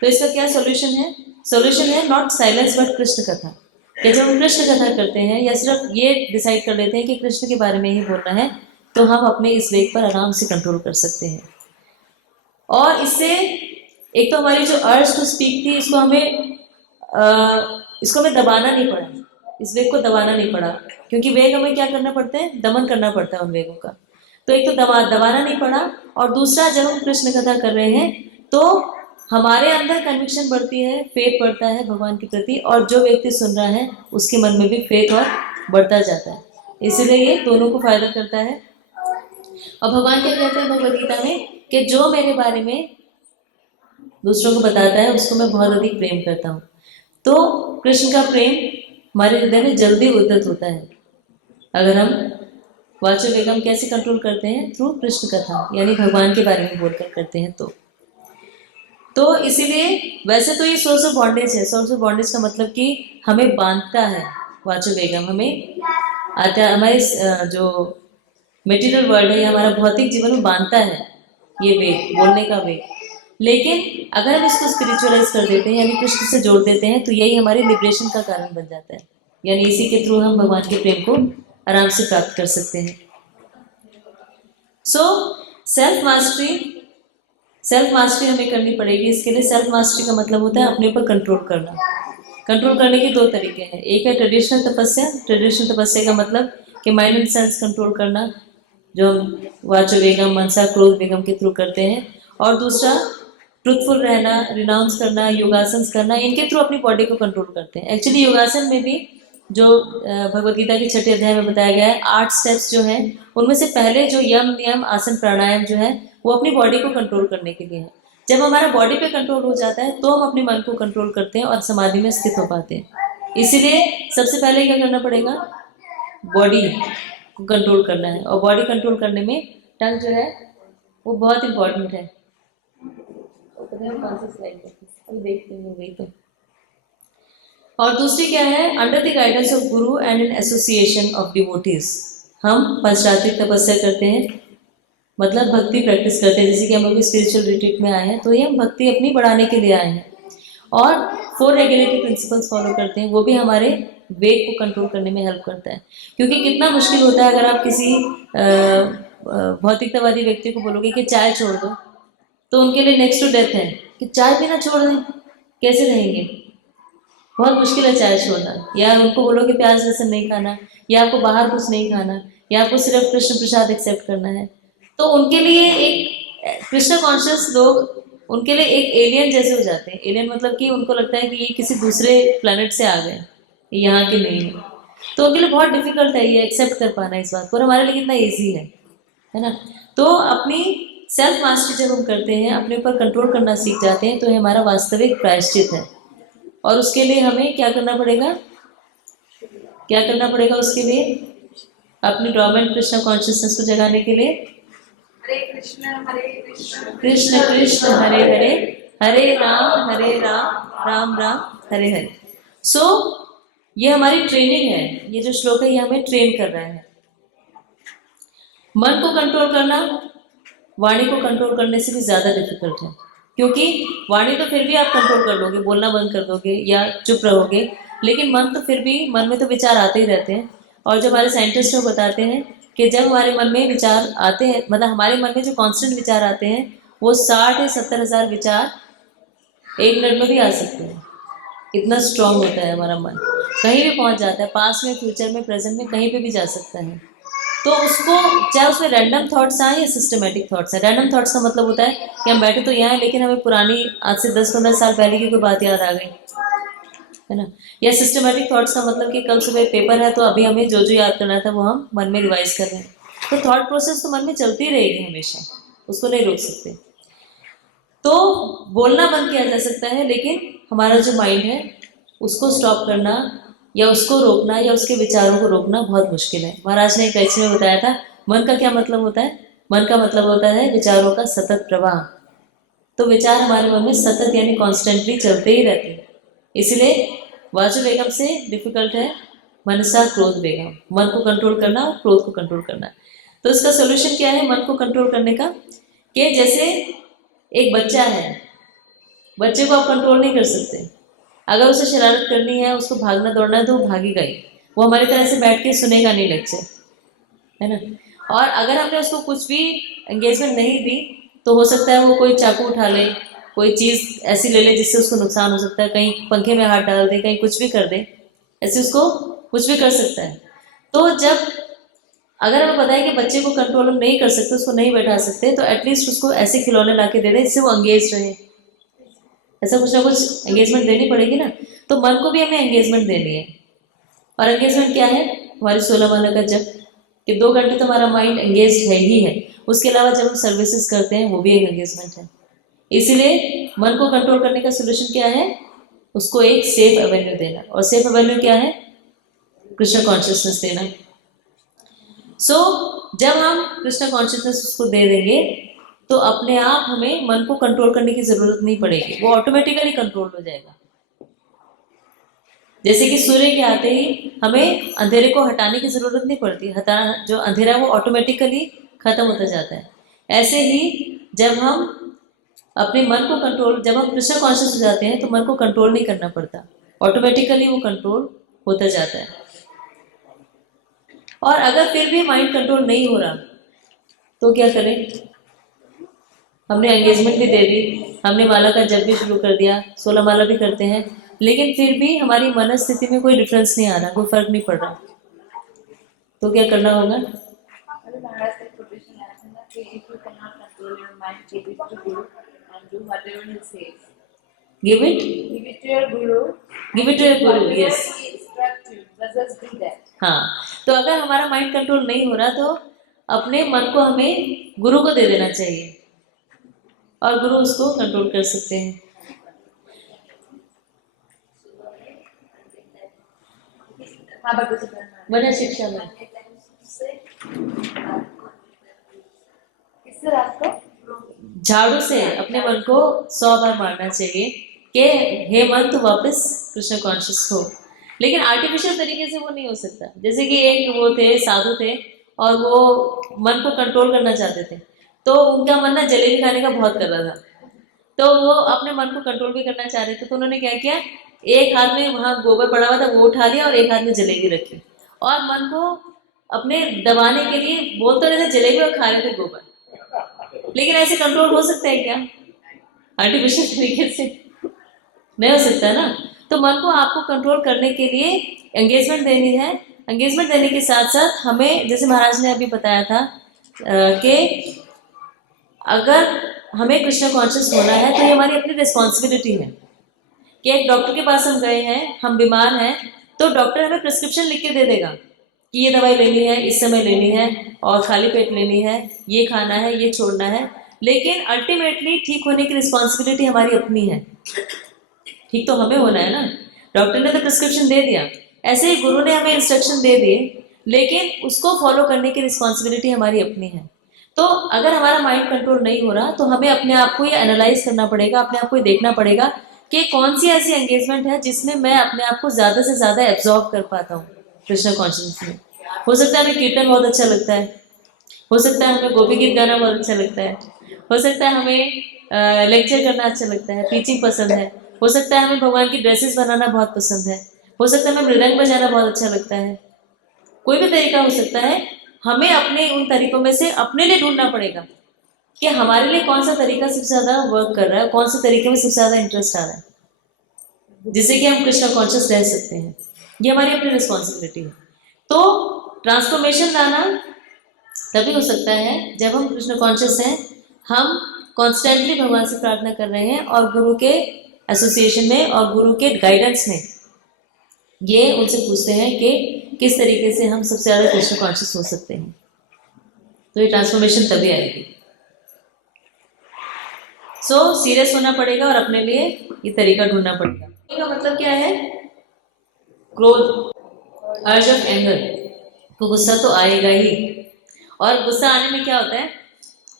तो इसका क्या सोल्यूशन है? सोल्यूशन है नॉट साइलेंस बट कृष्ण कथा। कि जब हम कृष्ण कथा करते हैं या सिर्फ ये डिसाइड कर लेते हैं कि कृष्ण के बारे में ही बोलना है, तो हम अपने इस वेग पर आराम से कंट्रोल कर सकते हैं। और इससे एक तो हमारी जो अर्ज टू स्पीक थी, इसको हमें दबाना नहीं पड़ा, इस वेग को दबाना नहीं पड़ा, क्योंकि वेग हमें क्या करना पड़ता है? दमन करना पड़ता है उन वेगों का। तो एक तो दबाना नहीं पड़ा, और दूसरा जब हम कृष्ण कथा कर रहे हैं तो हमारे अंदर कन्विक्शन बढ़ती है, फेथ बढ़ता है भगवान के प्रति, और जो व्यक्ति सुन रहा है उसके मन में भी फेथ और बढ़ता जाता है। इसीलिए ये दोनों को फायदा करता है। और भगवान क्या कहते हैं भगवद गीता में कि जो मेरे बारे में दूसरों को बताता है उसको मैं बहुत अधिक प्रेम करता हूँ। तो कृष्ण का प्रेम हमारे हृदय में जल्दी उदित होता है अगर हम वाचो वेगम कैसे कंट्रोल करते हैं, थ्रू कृष्ण कथा, यानी भगवान के बारे में बोलकर करते हैं। तो इसीलिए वैसे तो ये सोर्स ऑफ बॉन्डेज है। सोर्स ऑफ बॉन्डेज का मतलब कि हमें बांधता है वाचो वेगम, हमें आता हमारे जो मेटीरियल वर्ल्ड है या हमारा भौतिक जीवन में बांधता है ये वेग, बोलने का वेग। लेकिन अगर हम इसको स्पिरिचुअलाइज कर देते हैं यानी कृष्ण से जोड़ देते हैं तो यही हमारे लिबरेशन का कारण बन जाता है, यानी इसी के थ्रू हम भगवान के प्रेम को आराम से प्राप्त कर सकते हैं। सो सेल्फ मास्टरी हमें करनी पड़ेगी। इसके लिए सेल्फ मास्टरी का मतलब होता है अपने ऊपर कंट्रोल करना। कंट्रोल करने के दो तरीके हैं। एक है ट्रेडिशनल तपस्या। ट्रेडिशनल तपस्या का मतलब कि माइंड एंड सेंस कंट्रोल करना, जो हम वाचो वेगम, मनसा, क्रोध वेगम के थ्रू करते हैं। और दूसरा ट्रुथफुल रहना, रिनाउंस करना, योगासन करना, इनके थ्रू अपनी बॉडी को कंट्रोल करते हैं। एक्चुअली योगासन में भी जो भगवद गीता के 6ठे अध्याय में बताया गया है 8 स्टेप्स जो हैं उनमें से पहले जो यम नियम आसन प्राणायाम जो है वो अपनी बॉडी को कंट्रोल करने के लिए है। जब हमारा बॉडी पे कंट्रोल हो जाता है तो हम अपने मन को कंट्रोल करते हैं और समाधि में स्थित हो पाते हैं। इसीलिए सबसे पहले क्या करना पड़ेगा, बॉडी को कंट्रोल करना है। और बॉडी कंट्रोल करने में टंग जो है वो बहुत इंपॉर्टेंट है। देखते हैं वही तो। और दूसरी क्या है, under the guidance of Guru and in association of devotees हम पंचरात्रिक तपस्या करते हैं, मतलब भक्ति प्रैक्टिस करते हैं। जैसे कि हम लोग स्पिरिचुअल रिट्रीट में आए हैं तो ये हम भक्ति अपनी बढ़ाने के लिए आए हैं। और 4 रेगुलेटरी प्रिंसिपल्स फॉलो करते हैं, वो भी हमारे वेग को कंट्रोल करने में हेल्प करता है। क्योंकि कितना मुश्किल होता है अगर आप किसी भौतिकतावादी व्यक्ति को बोलोगे कि चाय छोड़ दो तो उनके लिए नेक्स्ट टू डेथ है कि चाय पीना छोड़ दें, कैसे रहेंगे। बहुत मुश्किल है चाय छोड़ना। या उनको बोलो कि प्याज लहसुन नहीं खाना, या आपको बाहर कुछ नहीं खाना, या आपको सिर्फ कृष्ण प्रसाद एक्सेप्ट करना है, तो उनके लिए एक कृष्ण कॉन्शियस लोग उनके लिए एक एलियन जैसे हो जाते हैं। एलियन मतलब कि उनको लगता है कि ये किसी दूसरे प्लेनेट से आ गए, यहाँ के नहीं है। तो उनके लिए बहुत डिफिकल्ट है ये एक्सेप्ट कर पाना इस बात को, और हमारे लिए कितना ईजी है ना। तो अपनी सेल्फ मास्टरी जब हम करते हैं, अपने ऊपर कंट्रोल करना सीख जाते हैं, तो ये हमारा वास्तविक प्रायश्चित है। और उसके लिए हमें क्या करना पड़ेगा, क्या करना पड़ेगा उसके लिए, अपनी डोरमेंट कृष्ण कॉन्शियसनेस को जगाने के लिए कृष्ण कृष्ण हरे हरे, हरे राम राम राम हरे हरे। सो ये हमारी ट्रेनिंग है। ये जो श्लोक है ये हमें ट्रेन कर रहा है। मन को कंट्रोल करना वाणी को कंट्रोल करने से भी ज्यादा डिफिकल्ट है, क्योंकि वाणी तो फिर भी आप कंट्रोल कर लोगे, बोलना बंद कर दोगे या चुप रहोगे, लेकिन मन तो फिर भी, मन में तो विचार आते ही रहते हैं। और जो हमारे साइंटिस्ट वो बताते हैं कि जब हमारे मन में विचार आते हैं, मतलब हमारे मन में जो कांस्टेंट विचार आते हैं वो 60 या 70 हज़ार विचार 1 मिनट में भी आ सकते हैं। इतना स्ट्रांग होता है हमारा मन, कहीं भी पहुंच जाता है, पास में, फ्यूचर में, प्रेजेंट में, कहीं पे भी जा सकता है। तो उसको, चाहे उसमें रैंडम थॉट्स आए या सिस्टमेटिक थॉट्स आए। रैंडम थॉट्स का मतलब होता है कि हम बैठे तो यहाँ हैं लेकिन हमें पुरानी आज से 10-15 साल पहले की कोई बात याद आ गई, है ना। या सिस्टमेटिक थॉट्स का मतलब कि कल सुबह पेपर है तो अभी हमें जो जो याद करना था वो हम मन में रिवाइज कर रहे हैं। तो थॉट प्रोसेस तो मन में चलती रहेगी हमेशा, उसको नहीं रोक सकते। तो बोलना बंद किया जा सकता है, लेकिन हमारा जो माइंड है उसको स्टॉप करना या उसको रोकना या उसके विचारों को रोकना बहुत मुश्किल है। महाराज ने एक टेक्स्ट में बताया था, मन का क्या मतलब होता है। मन का मतलब होता है विचारों का सतत प्रवाह। तो विचार हमारे मन में सतत यानी कॉन्स्टेंटली चलते ही रहते हैं। इसलिए वाचो वेगम से डिफिकल्ट है मनसा क्रोध वेगम, मन को कंट्रोल करना और क्रोध को कंट्रोल करना। तो इसका सोल्यूशन क्या है मन को कंट्रोल करने का, कि जैसे एक बच्चा है, बच्चे को आप कंट्रोल नहीं कर सकते। अगर उसे शरारत करनी है, उसको भागना दौड़ना है तो वो भागेगा ही, वो हमारी तरह से बैठ के सुनेगा नहीं लेक्चर, है ना। और अगर हमने उसको कुछ भी एंगेजमेंट नहीं दी तो हो सकता है वो कोई चाकू उठा ले, कोई चीज़ ऐसी ले ले जिससे उसको नुकसान हो सकता है, कहीं पंखे में हाथ डाल दे, कहीं कुछ भी कर दे, ऐसे उसको कुछ भी कर सकता है। तो जब अगर हमें पता है कि बच्चे को कंट्रोल हम नहीं कर सकते, उसको नहीं बैठा सकते, तो एटलीस्ट उसको ऐसे खिलौने ला के दे दे जिससे वो एंगेज रहे। ऐसा कुछ ना कुछ एंगेजमेंट देनी पड़ेगी ना। तो मन को भी हमें एंगेजमेंट देनी है। और एंगेजमेंट क्या है, हमारी 16 माला का जप, कि 2 घंटे तो हमारा माइंड एंगेज है ही है, उसके अलावा जब हम सर्विसेज करते हैं वो भी एक एंगेजमेंट है। इसीलिए मन को कंट्रोल करने का सोल्यूशन क्या है? उसको एक सेफ एवेन्यू देना, और सेफ एवेन्यू क्या है? कृष्ण कॉन्शियसनेस देना। जब हम कृष्ण कॉन्शियसनेस उसको दे देंगे तो अपने आप हमें मन को कंट्रोल करने की जरूरत नहीं पड़ेगी, वो ऑटोमेटिकली कंट्रोल हो जाएगा। जैसे कि सूर्य के आते ही हमें अंधेरे को हटाने की जरूरत नहीं पड़ती, जो अंधेरा है वो ऑटोमेटिकली खत्म होता जाता है। ऐसे ही जब हम अपने मन को कंट्रोल, जब हम कृष्ण कॉन्शियस हो जाते हैं तो मन को कंट्रोल नहीं करना पड़ता, ऑटोमेटिकली वो कंट्रोल होता जाता है। और अगर फिर भी माइंड कंट्रोल नहीं हो रहा तो क्या करें? हमने एंगेजमेंट भी दे दी, हमने माला का जप भी शुरू कर दिया, 16 माला भी करते हैं, लेकिन फिर भी हमारी मनस्थिति में कोई डिफरेंस नहीं आ रहा, कोई फर्क नहीं पड़ रहा, तो क्या करना होगा? Give it to your guru. Give it to your guru. Yes. हाँ, तो अगर हमारा माइंड कंट्रोल नहीं हो रहा तो अपने मन को हमें गुरु को दे देना चाहिए और गुरु उसको कंट्रोल कर सकते हैं। वजह शिक्षा में झाड़ू से अपने मन को 100 बार मारना चाहिए कि हे मन तू वापस कृष्ण कॉन्शियस हो। लेकिन आर्टिफिशियल तरीके से वो नहीं हो सकता। जैसे कि एक वो थे, साधु थे, और वो मन को कंट्रोल करना चाहते थे, तो उनका मन ना जलेबी खाने का बहुत कर रहा था, तो वो अपने मन को कंट्रोल भी करना चाह रहे थे, तो उन्होंने क्या किया, एक हाथ में वहाँ गोबर पड़ा हुआ था वो उठा लिया और एक हाथ में जलेबी रखी, और मन को अपने दबाने के लिए बोल तो रहे थे जलेबी और खा रहे थे गोबर। लेकिन ऐसे कंट्रोल हो सकता है क्या? आर्टिफिशियल तरीके से नहीं हो सकता ना। तो मन को आपको कंट्रोल करने के लिए एंगेजमेंट देनी है। एंगेजमेंट देने के साथ साथ हमें, जैसे महाराज ने अभी बताया था कि अगर हमें कृष्ण कॉन्शियस होना है तो ये हमारी अपनी रिस्पॉन्सिबिलिटी है कि एक डॉक्टर के पास हम गए हैं, हम बीमार हैं, तो डॉक्टर हमें प्रिस्क्रिप्शन लिख के दे देगा कि ये दवाई लेनी है, इस समय लेनी है, और खाली पेट लेनी है, ये खाना है, ये छोड़ना है। लेकिन अल्टीमेटली ठीक होने की रिस्पॉन्सिबिलिटी हमारी अपनी है। ठीक तो हमें होना है ना। डॉक्टर ने तो प्रिस्क्रिप्शन दे दिया, ऐसे ही गुरु ने हमें इंस्ट्रक्शन दे दिए, लेकिन उसको फॉलो करने की रिस्पॉन्सिबिलिटी हमारी अपनी है। तो अगर हमारा माइंड कंट्रोल नहीं हो रहा तो हमें अपने आप को ये एनालाइज करना पड़ेगा, अपने आप को ये देखना पड़ेगा कि कौन सी ऐसी एंगेजमेंट है जिसमें मैं अपने आप को ज़्यादा से ज़्यादा एब्जॉर्व कर पाता हूँ कृष्ण कॉन्शियसनेस में। हो सकता है हमें कीर्तन बहुत अच्छा लगता है, हो सकता है हमें गोपी गीत गाना बहुत अच्छा लगता है, हो सकता है हमें लेक्चर करना अच्छा लगता है, टीचिंग पसंद है, हो सकता है हमें भगवान की ड्रेसेस बनाना बहुत पसंद है, हो सकता है हमें मृदंग बजाना बहुत अच्छा लगता है, कोई भी तरीका हो सकता है। हमें अपने उन तरीकों में से अपने लिए ढूंढना पड़ेगा कि हमारे लिए कौन सा तरीका सबसे ज़्यादा वर्क कर रहा है, कौन से तरीके में सबसे ज़्यादा इंटरेस्ट आ रहा है, जिससे कि हम कृष्ण कॉन्शियस रह सकते हैं। ये हमारी अपनी रिस्पॉन्सिबिलिटी है। तो ट्रांसफॉर्मेशन लाना तभी हो सकता है जब हम कृष्ण कॉन्शियस हैं, हम कॉन्स्टेंटली भगवान से प्रार्थना कर रहे हैं और गुरु के एसोसिएशन में और गुरु के गाइडेंस में ये उनसे पूछते हैं कि किस तरीके से हम सबसे ज़्यादा कृष्ण कॉन्शियस हो सकते हैं। तो ये ट्रांसफॉर्मेशन तभी आएगी। सीरियस होना पड़ेगा और अपने लिए ये तरीका ढूंढना पड़ेगा। इसका मतलब क्या है? क्रोध, अर्ज ऑफ एंगर, तो गुस्सा तो आएगा ही। और गुस्सा आने में क्या होता है,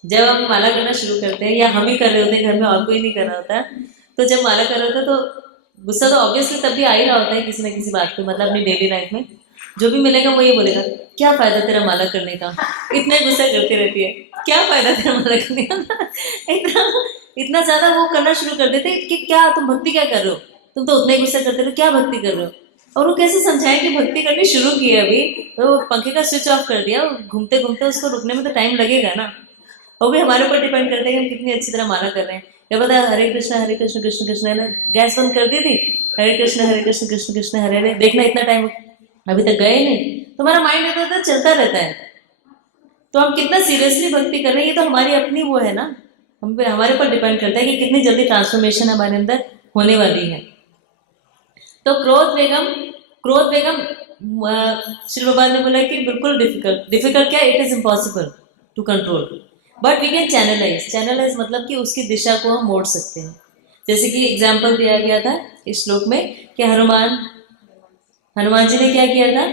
जब हम माला करना शुरू करते हैं या हम ही कर रहे होते हैं, घर में और कोई नहीं कर रहा होता, तो जब माला कर रहे होते तो गुस्सा तो ऑब्वियसली तब भी आ ही रहा होता है किसी ना किसी बात पे। मतलब अपनी डेली लाइफ में जो भी मिलेगा वो ये बोलेगा, क्या फायदा तेरा माला करने का, इतना गुस्सा करती रहती है, क्या फायदा तेरा माला करने का। इतना ज्यादा वो करना शुरू कर देते कि क्या तुम भक्ति क्या कर रहे हो, तुम तो उतना ही गुस्सा करते रहो, क्या भक्ति कर रहे हो। और वो कैसे समझाएं कि भक्ति करनी शुरू की है अभी, तो पंखे का स्विच ऑफ कर दिया, घूमते घूमते उसको रुकने में तो टाइम लगेगा ना। वो भी हमारे ऊपर डिपेंड करते हैं कि हम कितनी अच्छी तरह माला कर रहे हैं। क्या पता हरे कृष्ण कृष्ण कृष्ण है, गैस बंद कर दी थी, हरे कृष्ण कृष्ण कृष्ण हरे हरे, देखना इतना टाइम अभी तक गए नहीं, तो हमारा माइंड इधर चलता रहता है। तो हम कितना सीरियसली भक्ति कर रहे हैं ये तो हमारी अपनी वो है ना, हम पे हमारे ऊपर डिपेंड करता है कि कितनी जल्दी ट्रांसफॉर्मेशन हमारे अंदर होने वाली है। तो क्रोध वेगम श्री बाबा ने बोला कि बिल्कुल डिफिकल्ट क्या, it is impossible to control, but we can channelize मतलब कि उसकी दिशा को हम मोड़ सकते हैं। जैसे कि एग्जाम्पल दिया गया था इस श्लोक में कि हनुमान जी ने क्या किया था,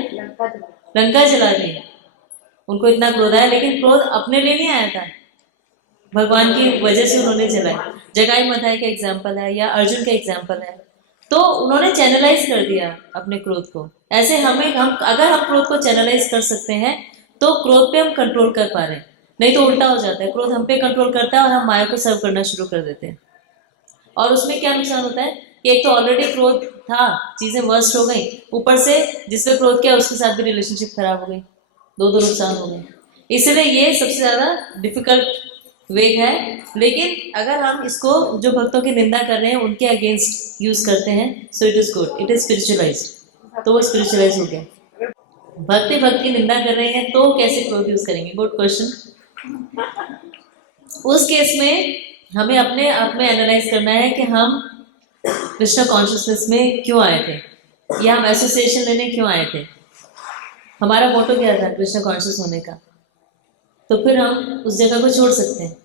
लंका जला दी। उनको इतना क्रोध आया, लेकिन क्रोध अपने लिए नहीं आया था, भगवान की वजह से उन्होंने जलाया। जगाई मथाई का एग्जाम्पल है या अर्जुन का एग्जाम्पल है, तो उन्होंने चैनलाइज कर दिया अपने क्रोध को। ऐसे हम अगर हम क्रोध को चैनलाइज कर सकते हैं तो क्रोध पे हम कंट्रोल कर पा रहे हैं, नहीं तो उल्टा हो जाता है, क्रोध हम पे कंट्रोल करता है और हम माया को सर्व करना शुरू कर देते हैं। और उसमें क्या नुकसान होता है कि एक तो ऑलरेडी क्रोध था, चीजें वर्स्ट हो गई, ऊपर से जिसपे क्रोध किया उसके साथ भी रिलेशनशिप खराब हो गई, दो नुकसान हो गए। इसलिए ये सबसे ज्यादा डिफिकल्ट वे है। लेकिन अगर हम इसको जो भक्तों की निंदा कर रहे हैं उनके अगेंस्ट यूज करते हैं, so it is good, it is spiritualise, तो वो स्पिरिचुअलाइज हो गया। भक्त की निंदा कर रहे हैं तो कैसे क्रोध यूज करेंगे, गुड क्वेश्चन। उस केस में हमें अपने आप में एनालाइज करना है कि हम कृष्ण कॉन्शियसनेस में क्यों आए थे, या हम एसोसिएशन लेने क्यों आए थे, हमारा मोटो क्या था कृष्ण कॉन्शियस होने का, तो फिर हम उस जगह को छोड़ सकते हैं।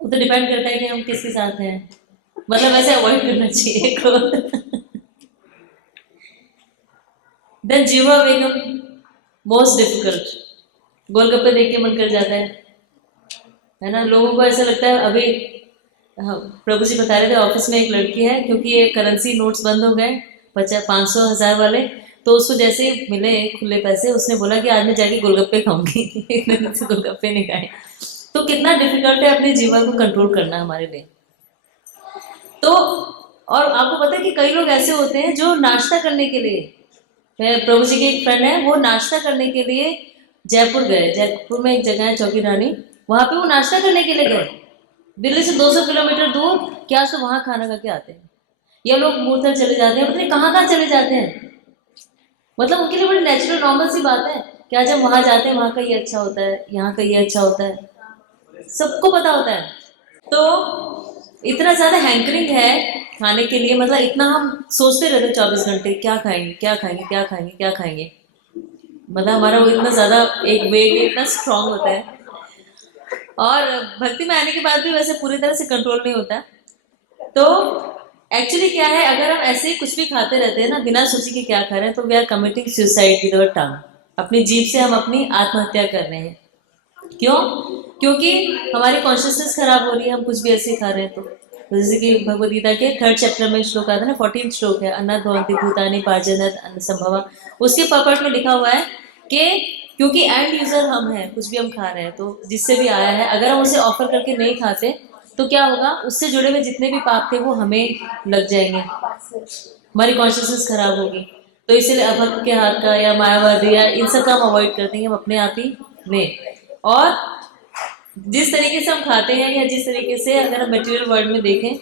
वो तो डिपेंड करता है कि हम किसके साथ हैं, मतलब ऐसे अवॉइड करना चाहिए क्रोध। देन जीवा वेगम मोस्ट डिफिकल्ट, गोलगप्पे देख के मन कर जाता है ना। लोगों को ऐसा लगता है, अभी हाँ, प्रभु जी बता रहे थे ऑफिस में एक लड़की है, क्योंकि ये करेंसी नोट्स बंद हो गए 50, 500, 1000 वाले, तो उसको जैसे ही मिले खुले पैसे उसने बोला कि आज मैं जाके गोलगप्पे खाऊंगी। एक दिन से गोलगप्पे नहीं खाए। तो कितना डिफिकल्ट है अपने जीवन को कंट्रोल करना हमारे लिए। तो और आपको पता है कि कई लोग ऐसे होते हैं जो नाश्ता करने के लिए, प्रभु जी के एक फ्रेंड है, वो नाश्ता करने के लिए जयपुर गए। जयपुर में एक जगह है चौकी रानी, वहां पे वो नाश्ता करने के लिए गए, दिल्ली से 200 किलोमीटर दूर, क्या तो वहां खाना खा के आते हैं। या लोग मूर्थल चले जाते हैं, पता नहीं कहाँ कहाँ चले जाते हैं, मतलब उनके लिए बड़ी नेचुरल नॉर्मल सी बात है क्या, जब वहां जाते हैं वहां का ये अच्छा होता है, यहाँ का ये अच्छा होता है, सबको पता होता है। तो इतना ज्यादा हैंकरिंग है खाने के लिए, मतलब इतना हम सोचते रहते 24 घंटे क्या खाएंगे क्या खाएंगे क्या खाएंगे क्या खाएंगे, मतलब हमारा वो इतना ज्यादा एक वेग इतना स्ट्रांग होता है। और भक्ति में आने के बाद भी वैसे पूरी तरह से कंट्रोल नहीं होता। तो एक्चुअली क्या है, अगर हम ऐसे ही कुछ भी खाते रहते हैं ना बिना सोचे कि क्या खा रहे हैं, तो we are committing suicide with our tongue, अपनी जीभ से हम अपनी आत्महत्या कर रहे हैं। क्यों? क्योंकि हमारी कॉन्शियसनेस खराब हो रही है, हम कुछ भी ऐसे खा रहे हैं। तो जैसे कि भगवद गीता के 3rd चैप्टर में श्लोक आता है ना, 14th श्लोक है, अन्नद भवन्ति भूतानि पार्जन्यत अन्न संभवा। उसके पर्पट में लिखा हुआ है कि क्योंकि एंड यूजर हम हैं, कुछ भी हम खा रहे हैं तो जिससे भी आया है, अगर हम उसे ऑफर करके नहीं खाते तो क्या होगा, उससे जुड़े हुए जितने भी पाप थे वो हमें लग जाएंगे, हमारी कॉन्शियसनेस खराब होगी। तो इसीलिए अभक्त के हाथ का या मायावादी या इन सब का हम अवॉइड करते हैं, हम अपने आप ही लें। और जिस तरीके से हम खाते हैं, या जिस तरीके से अगर हम मटेरियल वर्ल्ड में देखें,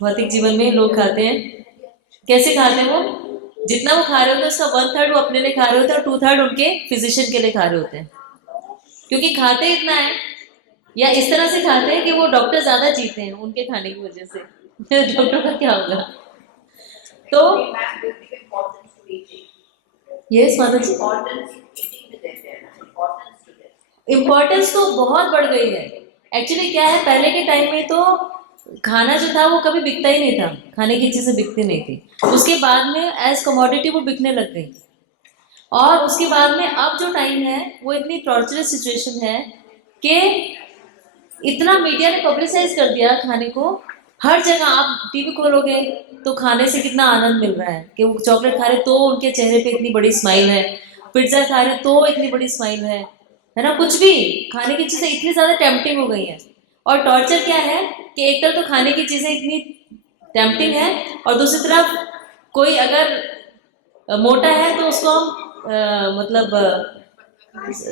भौतिक जीवन में लोग खाते हैं, कैसे खाते हैं, वो जितना वो खा रहे होते हैं उसका 1/3 वो अपने लिए खा रहे होते हैं और 2/3 उनके फिजिशियन के लिए खा रहे होते हैं, क्योंकि खाते इतना है, या इस तरह से खाते हैं कि वो डॉक्टर ज्यादा जीते हैं उनके खाने की वजह से। डॉक्टर का क्या होगा। तो यस माता जी, इम्पोर्टेंस तो बहुत बढ़ गई है। एक्चुअली क्या है, पहले के टाइम में तो खाना जो था वो कभी बिकता ही नहीं था, खाने की चीजें बिकती नहीं थी। उसके बाद में एज कमोडिटी वो बिकने लग गई, और उसके बाद में अब जो टाइम है वो इतनी टॉर्चरस सिचुएशन है कि इतना मीडिया ने पब्लिसाइज कर दिया खाने को, हर जगह आप टीवी खोलोगे तो खाने से कितना आनंद मिल रहा है, कि वो चॉकलेट खा रहे तो उनके चेहरे पे इतनी बड़ी स्माइल है, पिज्जा खा रहे तो इतनी बड़ी स्माइल है ना, कुछ भी खाने की चीजें इतनी ज्यादा टेम्पटिंग हो गई हैं। और टॉर्चर क्या है कि एक तरफ तो खाने की चीजें इतनी टेम्पटिंग है, और दूसरी तरफ कोई अगर मोटा है तो उसको हम मतलब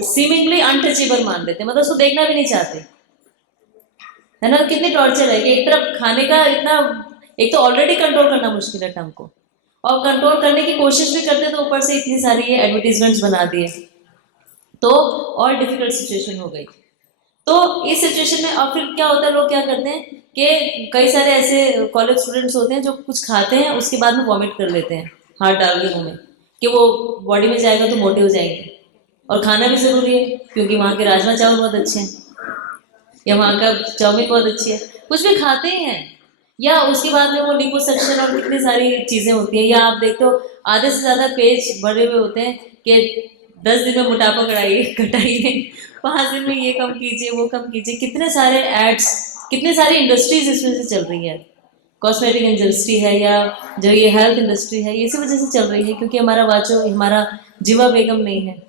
सीमिंगली अनटचेबल मान देते हैं, मतलब उसको देखना भी नहीं चाहते, है ना। कितनी टॉर्चर है कि एक तरफ खाने का इतना, एक तो ऑलरेडी कंट्रोल करना मुश्किल है टंग को, और कंट्रोल करने की कोशिश भी करते तो ऊपर से इतनी सारी ये एडवर्टीजमेंट्स बना दिए, तो और डिफिकल्ट सिचुएशन हो गई। तो इस सिचुएशन में अब फिर क्या होता है, लोग क्या करते हैं कि कई सारे ऐसे कॉलेज स्टूडेंट्स होते हैं जो कुछ खाते हैं उसके बाद में वॉमिट कर लेते हैं, हाथ डाल के मुंह में कि वो बॉडी में जाएगा तो मोटे हो जाएंगे। और खाना भी ज़रूरी है क्योंकि वहाँ के राजमा चावल बहुत अच्छे हैं या वहाँ का चाउमीन बहुत अच्छी है, कुछ भी खाते ही हैं। या उसके बाद में वो लिपोसक्शन और कितनी सारी चीज़ें होती हैं। या आप देखते हो आधे से ज़्यादा पेज भरे हुए होते हैं कि 10 दिन में मोटापा घटाइए 5 दिन में ये कम कीजिए वो कम कीजिए। कितने सारे एड्स, कितने सारी इंडस्ट्रीज इसमें से चल रही है। कॉस्मेटिक इंडस्ट्री है या जो ये हेल्थ इंडस्ट्री है, ये इसी वजह से चल रही है क्योंकि हमारा जीवा बेगम नहीं है।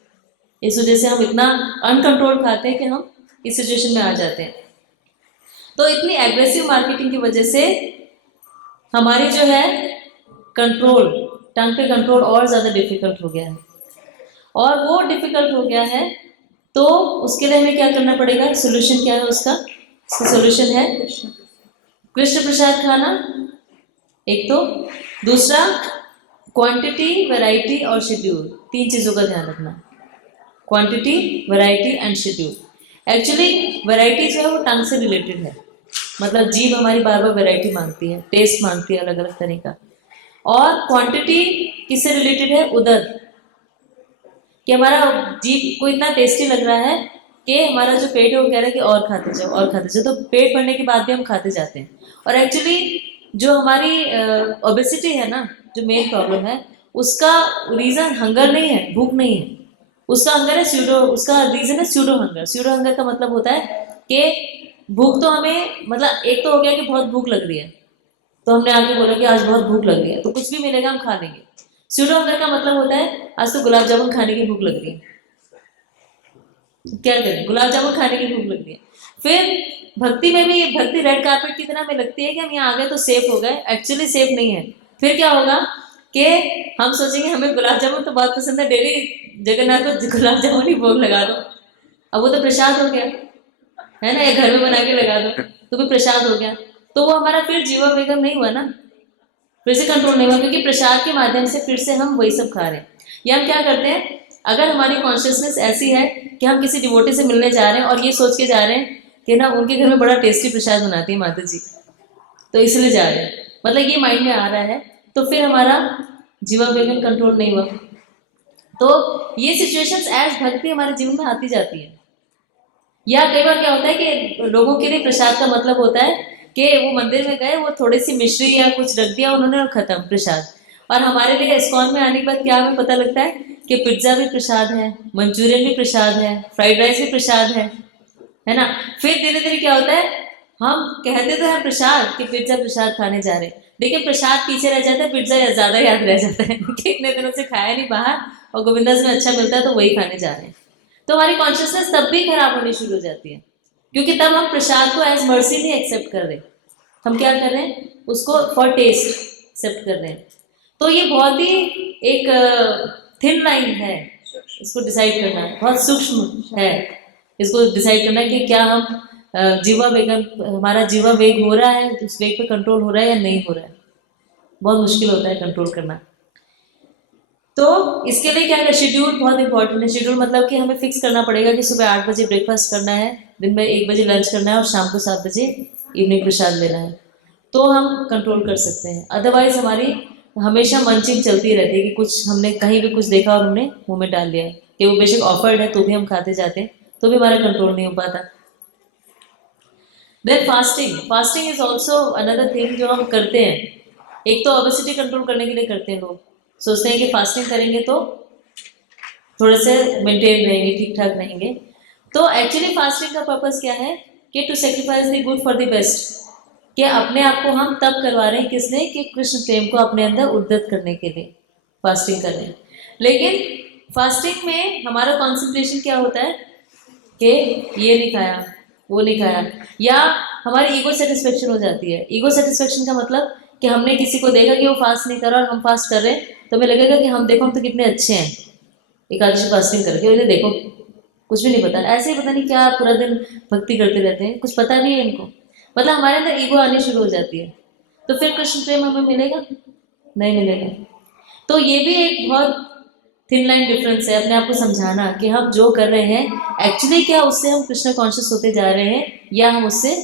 इस वजह से हम इतना अनकंट्रोल खाते हैं कि हम इस सिचुएशन में आ जाते हैं। तो इतनी एग्रेसिव मार्केटिंग की वजह से हमारी जो है कंट्रोल, टंग पे कंट्रोल और ज़्यादा डिफिकल्ट हो गया है। और वो डिफिकल्ट हो गया है तो उसके लिए हमें क्या करना पड़ेगा, सोल्यूशन क्या है उसका सोल्यूशन है कृष्ण प्रसाद खाना एक तो, दूसरा क्वांटिटी, वैरायटी और शेड्यूल। 3 चीज़ों का ध्यान रखना, quantity, variety and schedule. Actually variety जो है वो टंग से रिलेटेड है, मतलब जीभ हमारी बार बार वैरायटी मांगती है, टेस्ट मांगती है अलग अलग तरह का। और क्वांटिटी किससे रिलेटेड है, उदर, कि हमारा जीभ को इतना टेस्टी लग रहा है कि हमारा जो पेट है वो कह रहा है कि और खाते जाओ और खाते जाओ, तो पेट भरने के बाद भी हम खाते जाते हैं। और एक्चुअली जो हमारी ओबेसिटी है ना, जो मेन प्रॉब्लम है, उसका रीज़न हंगर नहीं है, भूख नहीं है, उसका हंगर है स्यूडो, उसका रीज़न है स्यूडो हंगर। स्यूडो हंगर का मतलब होता है कि भूख तो हमें, मतलब एक तो हो गया कि बहुत भूख लग रही है तो हमने आके बोला कि आज बहुत भूख लग रही है तो कुछ भी मिलेगा हम खा लेंगे। स्यूडो हंगर का मतलब होता है आज तो गुलाब जामुन खाने की भूख लग रही है, क्या करें, गुलाब जामुन खाने की भूख लग रही है। फिर भक्ति में भी, भक्ति रेड कारपेट की तरह हमें लगती है कि हम यहाँ आ गए तो सेफ हो गए, एक्चुअली सेफ नहीं है। फिर क्या होगा कि हम सोचेंगे हमें गुलाब जामुन तो बहुत पसंद है, डेली जगन्नाथ को गुलाब जामुन ही भोग लगा दो, अब वो तो प्रसाद हो गया है ना, या घर में बना के लगा दो तो भी प्रसाद हो गया। तो वो हमारा फिर जीवा वेगम नहीं हुआ ना, फिर से कंट्रोल नहीं हुआ, क्योंकि प्रसाद के माध्यम से फिर से हम वही सब खा रहे हैं। या हम क्या करते हैं, अगर हमारी कॉन्शियसनेस ऐसी है कि हम किसी डिवोटी से मिलने जा रहे हैं और ये सोच के जा रहे हैं कि ना उनके घर में बड़ा टेस्टी प्रसाद बनाती है माता जी, तो इसलिए जा रहे हैं, मतलब ये माइंड में आ रहा है, तो फिर हमारा जीवा वेगम कंट्रोल नहीं हुआ। तो ये सिचुएशंस एज भक्ति हमारे जीवन में आती जाती है। या कई बार क्या होता है कि लोगों के लिए प्रसाद का मतलब होता है कि वो मंदिर में गए, वो थोड़ी सी मिश्री या कुछ रख दिया उन्होंने और खत्म प्रसाद। और हमारे लिए इस्कॉन में आने के बाद क्या हमें पता लगता है कि पिज्ज़ा भी प्रसाद है, मंचूरियन भी प्रसाद है, फ्राइड राइस भी प्रसाद है ना। फिर धीरे धीरे क्या होता है, हम कहते तो हैं प्रसाद कि पिज्ज़ा प्रसाद खाने जा रहे हैं, लेकिन प्रसाद पीछे रह जाता है, पिज्ज़ा ज़्यादा याद रह जाता है कि इतने दिनों से खाया नहीं बाहर और गोविंदास में अच्छा मिलता है तो वही खाने जा रहे हैं। तो हमारी कॉन्शियसनेस तब भी खराब होनी शुरू हो जाती है, क्योंकि तब हम प्रसाद को एज मर्सी नहीं एक्सेप्ट कर रहे, हम क्या कर रहे हैं, उसको फॉर टेस्ट एक्सेप्ट कर रहे हैं। तो ये बहुत ही एक थिन लाइन है, इसको डिसाइड करना बहुत सूक्ष्म है, इसको डिसाइड करना कि क्या हम जीवा वेगन, हमारा जीवा वेग हो रहा है, उस वेग पे कंट्रोल हो रहा है या नहीं हो रहा है। बहुत मुश्किल होता है कंट्रोल करना। तो इसके लिए क्या है, शेड्यूल बहुत इंपॉर्टेंट है। शेड्यूल मतलब कि हमें फिक्स करना पड़ेगा कि सुबह 8 बजे ब्रेकफास्ट करना है, दिन में 1 बजे लंच करना है और शाम को 7 बजे इवनिंग प्रसाद लेना है, तो हम कंट्रोल कर सकते हैं। अदरवाइज हमारी हमेशा मंचिंग चलती रहती है कि कुछ हमने कहीं भी कुछ देखा और हमने मुंह में डाल लिया, कि वो बेशक ऑफर्ड है तो भी हम खाते जाते हैं, तो भी हमारा कंट्रोल नहीं हो पाता। Then fasting, fasting is also another thing जो हम करते हैं। एक तो ओबेसिटी कंट्रोल करने के लिए करते हैं, लोग सोचते हैं कि फास्टिंग करेंगे तो थोड़े से मेंटेन रहेंगे, ठीक ठाक रहेंगे। तो एक्चुअली फास्टिंग का पर्पस क्या है कि to sacrifice the good for the best, कि अपने आप को हम तब करवा रहे हैं किसने, कि कृष्ण प्रेम को अपने अंदर उद्धत करने के लिए फास्टिंग कर रहे हैं। लेकिन फास्टिंग में हमारा कॉन्सेंट्रेशन क्या होता है कि ये नहीं खाया वो नहीं खाया, या हमारी ईगो सेटिस्फेक्शन हो जाती है। ईगो सेटिस्फेक्शन का मतलब कि हमने किसी को देखा कि वो फास्ट नहीं कर रहा और हम फास्ट कर रहे हैं, तो हमें लगेगा कि हम देखो हम तो कितने अच्छे हैं एकादशी फास्टिंग करके, उन्हें देखो कुछ भी नहीं पता, ऐसे ही पता नहीं क्या पूरा दिन भक्ति करते रहते हैं, कुछ पता नहीं है इनको। मतलब हमारे अंदर ईगो आनी शुरू हो जाती है, तो फिर कृष्ण प्रेम हमें मिलेगा नहीं मिलेगा। तो ये भी एक बहुत थिन लाइन डिफरेंस है, अपने आप को समझाना कि हम जो कर रहे हैं एक्चुअली क्या उससे हम कृष्ण कॉन्शियस होते जा रहे हैं, या हम उससे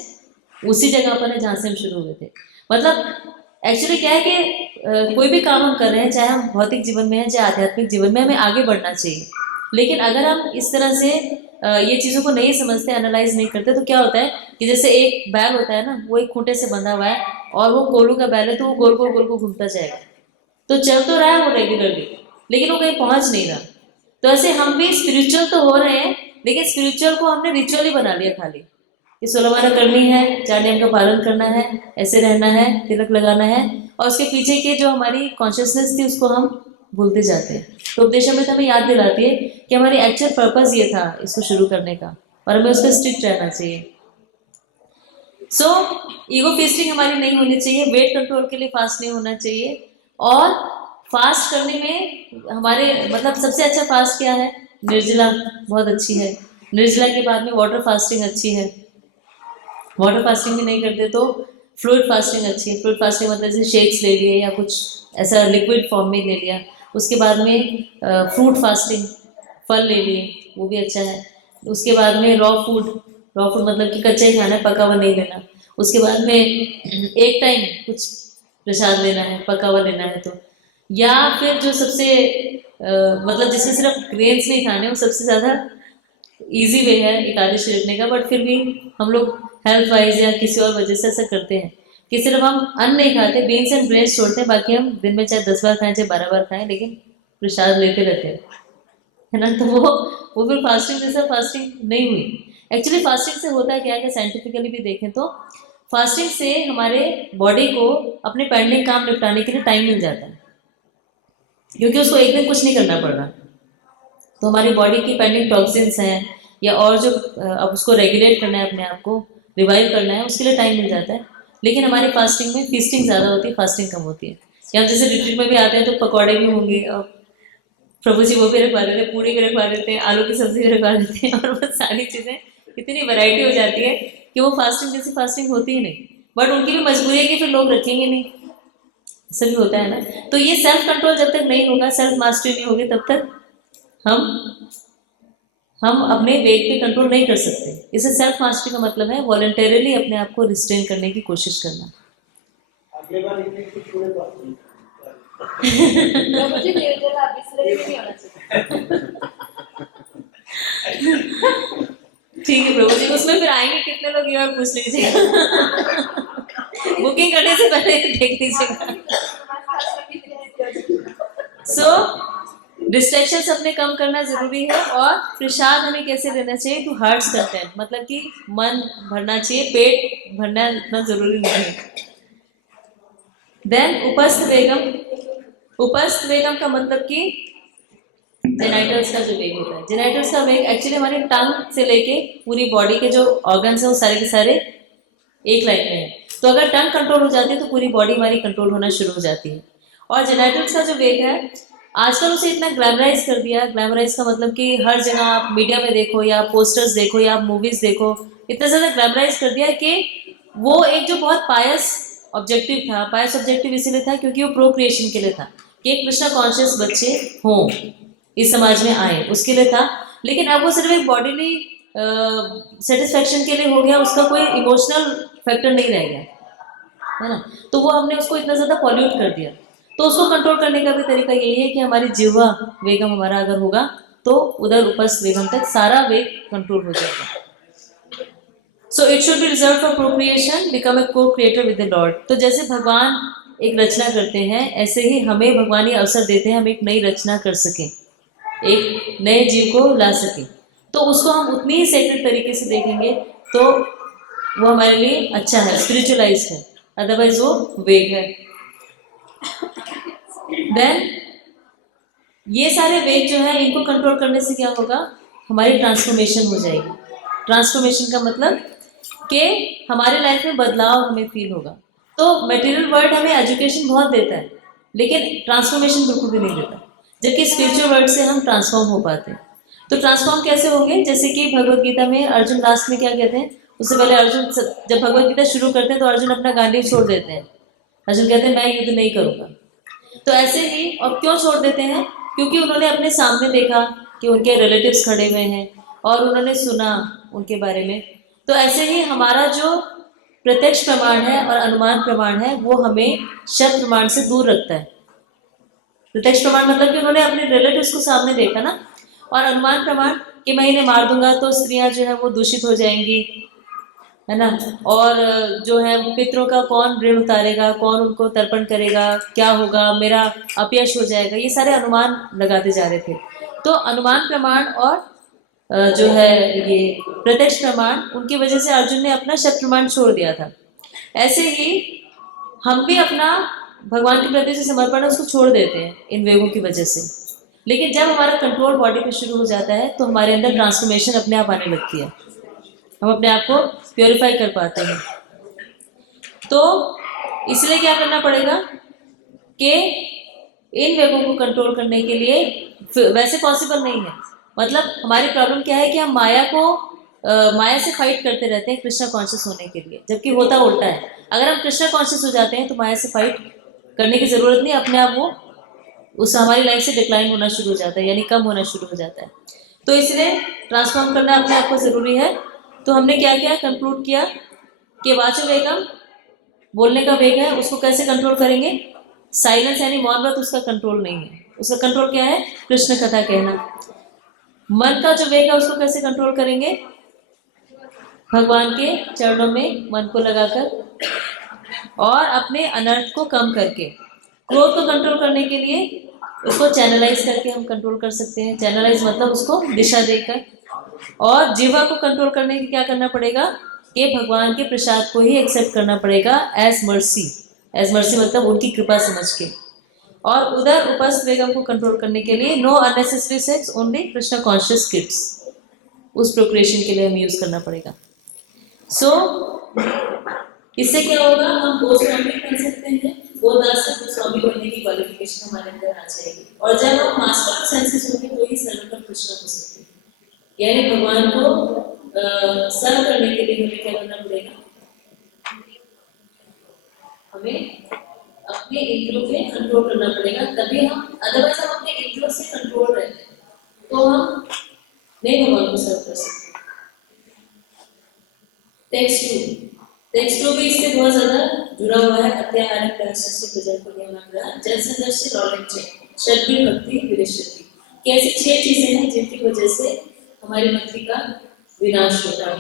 उसी जगह पर है जहाँ से हम शुरू हुए थे। मतलब एक्चुअली क्या है कि कोई भी काम हम कर रहे हैं, चाहे हम भौतिक जीवन में हैं चाहे आध्यात्मिक जीवन में, हमें आगे बढ़ना चाहिए। लेकिन अगर हम इस तरह से ये चीज़ों को नहीं समझते, एनालाइज नहीं करते, तो क्या होता है कि जैसे एक बैल होता है ना, वो एक खूंटे से बंधा हुआ है और वो गोलू का बैल है, तो वो गोल गोल गोल गोल घूमता जाएगा, तो चल तो रहा है वो रेगुलरली, लेकिन वो कहीं पहुंच नहीं रहा। तो ऐसे हम भी स्पिरिचुअल तो हो रहे हैं, लेकिन स्पिरिचुअल को हमने रिचुअल ही बना लिया खाली, कि सोलह करनी है, 4 नियम का पालन करना है, ऐसे रहना है, तिलक लगाना है, और उसके पीछे की जो हमारी कॉन्शियसनेस थी उसको हम भूलते जाते हैं। तो उपदेशमृत हमें याद दिलाती है कि हमारी एक्चुअल पर्पस ये था इसको शुरू करने का, और हमें उस पर स्ट्रिक्ट रहना चाहिए। सो ईगो फेस्टिंग हमारी नहीं होनी चाहिए, वेट कंट्रोल के लिए फास्ट नहीं होना चाहिए। और फास्ट करने में हमारे मतलब सबसे अच्छा फास्ट क्या है? निर्जला बहुत अच्छी है। निर्जला के बाद में वाटर फास्टिंग अच्छी है। वाटर फास्टिंग भी नहीं करते तो फ्लूइड फास्टिंग अच्छी है। फ्लूइड फास्टिंग मतलब जैसे शेक्स ले लिए या कुछ ऐसा लिक्विड फॉर्म में ले लिया। उसके बाद में फ्रूट फास्टिंग, फल ले लिए, वो भी अच्छा है। उसके बाद में रॉ फूड मतलब कि कच्चा ही खाना है, पका हुआ नहीं लेना। उसके बाद में एक टाइम कुछ प्रसाद लेना है, पका हुआ लेना है तो। या फिर जो सबसे मतलब जिसमें सिर्फ ग्रेन्स नहीं खाने, वो सबसे ज़्यादा इजी वे है एकादशी रखने का, बट फिर भी हम लोग हेल्थ वाइज या किसी और वजह से ऐसा करते हैं कि सिर्फ हम अन्न नहीं खाते, बीन्स एंड ग्रेन्स छोड़ते हैं, बाकी हम दिन में चाहे 10 बार खाएं चाहे 12 बार खाएं, लेकिन प्रसाद लेते रहते हैं, है ना। तो वो फिर फास्टिंग जैसा फास्टिंग नहीं हुई। एक्चुअली फास्टिंग से होता है क्या है कि साइंटिफिकली भी देखें तो फास्टिंग से हमारे बॉडी को अपने पेंडिंग काम निपटाने के लिए टाइम मिल जाता है, क्योंकि उसको एक दिन कुछ नहीं करना पड़ रहा। तो हमारी बॉडी की पेंडिंग टॉक्सिन्स हैं या और जो अब उसको रेगुलेट करना है, अपने आप को रिवाइव करना है, उसके लिए टाइम मिल जाता है। लेकिन हमारी फास्टिंग में फीस्टिंग ज़्यादा होती है, फास्टिंग कम होती है। या हम जैसे रिट्रीट में भी आते हैं तो पकौड़े भी होंगे, और प्रभु जी वो भी रखवा देते हैं, पूरी भी रखवा देते हैं, आलू की सब्जी भी रखवा देते हैं, और वो सारी चीज़ें इतनी वैरायटी हो जाती है कि वो फास्टिंग जैसी फास्टिंग होती ही नहीं। बट उनकी भी मजबूरी है कि फिर लोग रखेंगे नहीं, ऐसा भी होता है ना। तो ये सेल्फ कंट्रोल जब तक नहीं होगा, सेल्फ मास्टरी नहीं होगी, तब तक हम अपने वेट पे कंट्रोल नहीं कर सकते। इसे सेल्फ मास्टरी का मतलब है वॉलंटरली अपने आप को रिस्ट्रेन करने की कोशिश करना। अगले बार मुझे निर्जला इसलिए नहीं होना चाहिए। ठीक है प्रभु जी, उसमें फिर आएंगे कितने लोग ये और पूछ लीजिएगा। बुकिंग करने से पहले देख लीजिएगा। सो डिस्ट्रैक्शंस अपने कम करना जरूरी है। और प्रसाद हमें कैसे लेना चाहिए? टू हार्ट्स कंटेंट, मतलब कि मन भरना चाहिए, पेट भरना इतना जरूरी नहीं है। देन उपस्थ वेगम। उपस्थ वेगम का मतलब कि जेनाइटल्स का जो वेग होता है, जेनाइटल्स का वेग एक्चुअली हमारे टंग से लेके पूरी बॉडी के जो ऑर्गन्स हैं वो सारे के सारे एक लाइन में है। तो अगर टंग कंट्रोल हो जाती है तो पूरी बॉडी हमारी कंट्रोल होना शुरू हो जाती है। और जेनाइटल्स का जो वेग है, आजकल उसे इतना ग्लैमराइज कर दिया। ग्लैमराइज का मतलब कि हर जगह आप मीडिया में देखो या पोस्टर्स देखो या आप मूवीज देखो, इतना ज़्यादा ग्लैमराइज कर दिया कि वो एक जो बहुत पायस ऑब्जेक्टिव था, पायस ऑब्जेक्टिव इसीलिए था क्योंकि वो प्रोक्रिएशन के लिए था, कि एक कृष्णा कॉन्शियस बच्चे हों, इस समाज में आए, उसके लिए था। लेकिन अब वो सिर्फ एक बॉडीली सेटिस्फेक्शन के लिए हो गया, उसका कोई इमोशनल फैक्टर नहीं रह गया, है ना। तो वो हमने उसको इतना ज़्यादा पॉल्यूट कर दिया। तो उसको कंट्रोल करने का भी तरीका यही है कि हमारी जिह्वा वेगम हमारा अगर होगा तो उधर उपस्थ वेगम तक सारा वेग कंट्रोल हो जाएगा। So it should be reserve for procreation, become a को क्रिएटर विद द लॉर्ड। तो जैसे भगवान एक रचना करते हैं, ऐसे ही हमें भगवान ये अवसर देते हैं हम एक नई रचना कर सकें, एक नए जीव को ला सकें। तो उसको हम उतनी ही सेक्रेट तरीके से देखेंगे तो वो हमारे लिए अच्छा है, स्पिरिचुअलाइज है, अदरवाइज वो वेग है। देन ये सारे वेग जो है, इनको कंट्रोल करने से क्या होगा? हमारी ट्रांसफॉर्मेशन हो जाएगी। ट्रांसफॉर्मेशन का मतलब कि हमारे लाइफ में बदलाव हमें फील होगा। तो मटेरियल वर्ल्ड हमें एजुकेशन बहुत देता है, लेकिन ट्रांसफॉर्मेशन बिल्कुल भी नहीं देता, जबकि स्पिरिचुअल वर्ल्ड से हम ट्रांसफॉर्म हो पाते हैं। तो ट्रांसफॉर्म कैसे होंगे? जैसे कि भगवत गीता में अर्जुन लास्ट में क्या कहते हैं, उससे पहले अर्जुन जब भगवत गीता शुरू करते हैं तो अर्जुन अपना गांडीव छोड़ देते हैं। अर्जुन कहते हैं मैं युद्ध नहीं करूंगा। तो ऐसे ही, और क्यों छोड़ देते हैं? क्योंकि उन्होंने अपने सामने देखा कि उनके रिलेटिव्स खड़े हुए हैं और उन्होंने सुना उनके बारे में। तो ऐसे ही हमारा जो प्रत्यक्ष प्रमाण है और अनुमान प्रमाण है वो हमें शब्द प्रमाण से दूर रखता है। प्रत्यक्ष प्रमाण मतलब कि उन्होंने अपने रिलेटिव्स को सामने देखा ना, और अनुमान प्रमाण कि मैं इन्हें मार दूंगा तो स्त्रियां जो है वो दूषित हो जाएंगी, है ना, और जो है पितरों का कौन ऋण उतारेगा, कौन उनको तर्पण करेगा, क्या होगा, मेरा अपयश हो जाएगा, ये सारे अनुमान लगाते जा रहे थे। तो अनुमान प्रमाण और जो है ये प्रत्यक्ष प्रमाण, उनकी वजह से अर्जुन ने अपना शब्द प्रमाण छोड़ दिया था। ऐसे ही हम भी अपना भगवान के प्रति जो समर्पण है उसको छोड़ देते हैं इन वेगों की वजह से। लेकिन जब हमारा कंट्रोल बॉडी पे शुरू हो जाता है तो हमारे अंदर ट्रांसफॉर्मेशन अपने आप आने लगती है, हम अपने आप को प्योरीफाई कर पाते हैं। तो इसलिए क्या करना पड़ेगा कि इन वेगों को कंट्रोल करने के लिए, वैसे पॉसिबल नहीं है, मतलब हमारी प्रॉब्लम क्या है कि हम माया को माया से फाइट करते रहते हैं कृष्णा कॉन्शियस होने के लिए, जबकि होता उल्टा है। अगर हम कृष्णा कॉन्शियस हो जाते हैं तो माया से फाइट करने की जरूरत नहीं, अपने आप वो उस हमारी लाइफ से डिक्लाइन होना शुरू हो जाता है, यानी कम होना शुरू हो जाता है। तो इसलिए ट्रांसफॉर्म करना अपने आप को जरूरी है। तो हमने क्या क्या कंक्लूड किया कि वाचो वेगम बोलने का वेग है, उसको कैसे कंट्रोल करेंगे? साइलेंस यानी मौन व्रत उसका कंट्रोल नहीं है, उसका कंट्रोल क्या है? कृष्ण कथा कहना। मन का जो वेग है उसको कैसे कंट्रोल करेंगे? भगवान के चरणों में मन को लगाकर और अपने अनर्थ को कम करके। क्रोध को कंट्रोल करने के लिए उसको चैनलाइज करके हम कंट्रोल कर सकते हैं। चैनलाइज मतलब उसको दिशा देकर। और जीवा को कंट्रोल करने के क्या करना पड़ेगा कि भगवान के प्रसाद को ही एक्सेप्ट करना पड़ेगा एज मर्सी। एज मर्सी मतलब उनकी कृपा समझ के। और उधर उपस्थ वेगम को कंट्रोल करने के लिए know unnecessary sex, only Krishna conscious kids, उस प्रोक्रिएशन के लिए हमें यूज करना पड़ेगा। सो इससे क्या होगा, हम गोस्वामी बन सकते हैं, गोदास से गोस्वामी बनने की क्वालिफिकेशन हमारे अंदर आ जाएगी। और जब हम मास्टर ऑफ सेंसेस होंगे तो ही सर्वोत्तम कृष्ण हो सकते हैं। यानी भगवान को सर्व करने के लिए हमें क्या करना पड़ेगा? हमें अपने इंद्रियों पे कंट्रोल करना पड़ेगा, तभी हम, अदरवाइज हम अपने इंद्रियों से कंट्रोल रहते हैं तो हम नहीं भगवान को सर्व कर सकते। टेक्स्ट टू भी इससे बहुत ज्यादा जुड़ा हुआ है। अत्याहारिक प्रयासस्य प्रजन को नियमना जल संदर्श लॉलेंचे शक्ति भक्ति विरशति, कि ऐसी 6 चीजें हैं जिनकी वजह से हमारी भक्ति का विनाश होता है।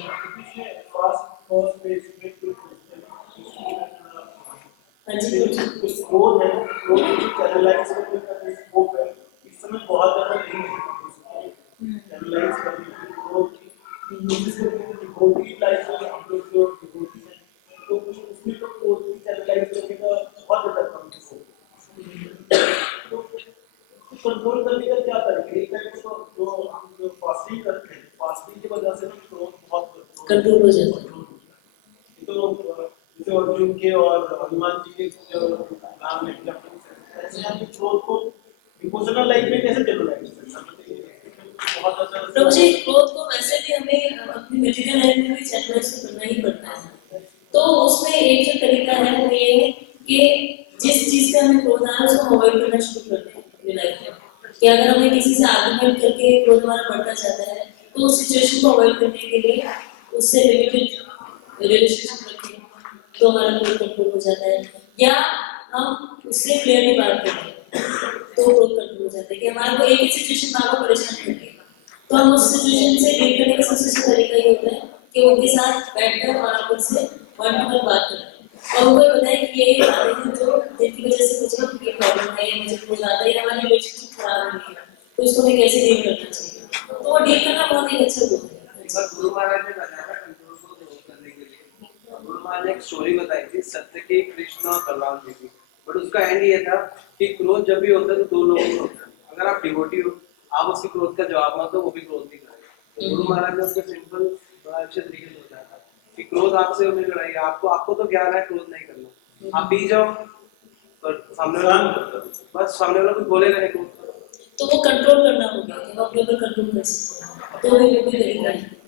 हाँ जी, कुछ क्रोध है, क्रोध की चैनलाइज करने का जो स्कोप है इस समय बहुत ज्यादा नहीं है। चैनलाइज करने की क्रोध की जिससे डिवोटी लाइफ में हम लोग जो डिवोटी हैं तो उसमें तो क्रोध की चैनलाइज करने का बहुत ज्यादा कम है। तो कंट्रोल करने का क्या तरीका है? एक तरीका तो जो हम जो फास्टिंग करते हैं, फास्टिंग की वजह से क्रोध बहुत कंट्रोल हो जाता है। तो जो अर्जुन के और हनुमान जी के जो नाम है, ऐसे हम क्रोध को इमोशनल लाइफ में कैसे चैनलाइज कर सकते हैं? तो जी क्रोध को वैसे भी हमें अपनी मटेरियल लाइफ में भी चैनलाइज करना ही पड़ता है। तो उसमें एक जो तरीका है वो ये है कि जिस चीज पे हमें क्रोध आ रहा है उसको अवॉइड करना शुरू कर दें अपनी लाइफ में। कि अगर हमें किसी से आर्गुमेंट करके क्रोध हमारा बढ़ता जाता है तो उस सिचुएशन को अवॉइड करने के लिए उससे लिमिटेड रिलेशनशिप रखें तो हमारा क्रोध कंट्रोल हो जाता है। या हम उससे क्लियरली बात करें तो क्रोध कंट्रोल हो जाता है। कि हमारे को एक ही सिचुएशन बार बार परेशान कर रही है तो हम उस सिचुएशन से डील करने का सबसे अच्छा तरीका ये होता है कि उनके साथ बैठकर और आप उनसे वन टू वन बात करें और उनको बताएं कि ये बातें हैं जो जिनकी वजह से मुझे ये प्रॉब्लम है, मुझे क्रोध आता है, हमारी रिलेशनशिप खराब हो रही है, तो उसको हमें कैसे डील करना चाहिए। तो वो डील करना बहुत ही अच्छा होता है। गुरु महाराज ने बताया कंट्रोल को करने के लिए, गुरु महाराज ने एक स्टोरी बताई थी सत्य की, कृष्ण और बलराम जी की। बट उसका एंड ये था कि क्रोध जब भी होता है तो 2 लोगों को होता है। अगर आप डिवोटी हो, आप उसके क्रोध का जवाब मत दो, वो भी क्रोध नहीं करेगा। तो गुरु महाराज ने उसका सिंपल बड़ा अच्छे तरीके से बताया था कि क्रोध आपसे होने लड़ाई, आपको तो ज्ञान है क्रोध नहीं करना, आप पी जाओ और सामने वाला बस सामने वाला कुछ बोलेगा नहीं क्रोध, तो वो कंट्रोल करना होगा कि हम अपने ऊपर कंट्रोल कर सकते हैं। तो वो भी तरीका है।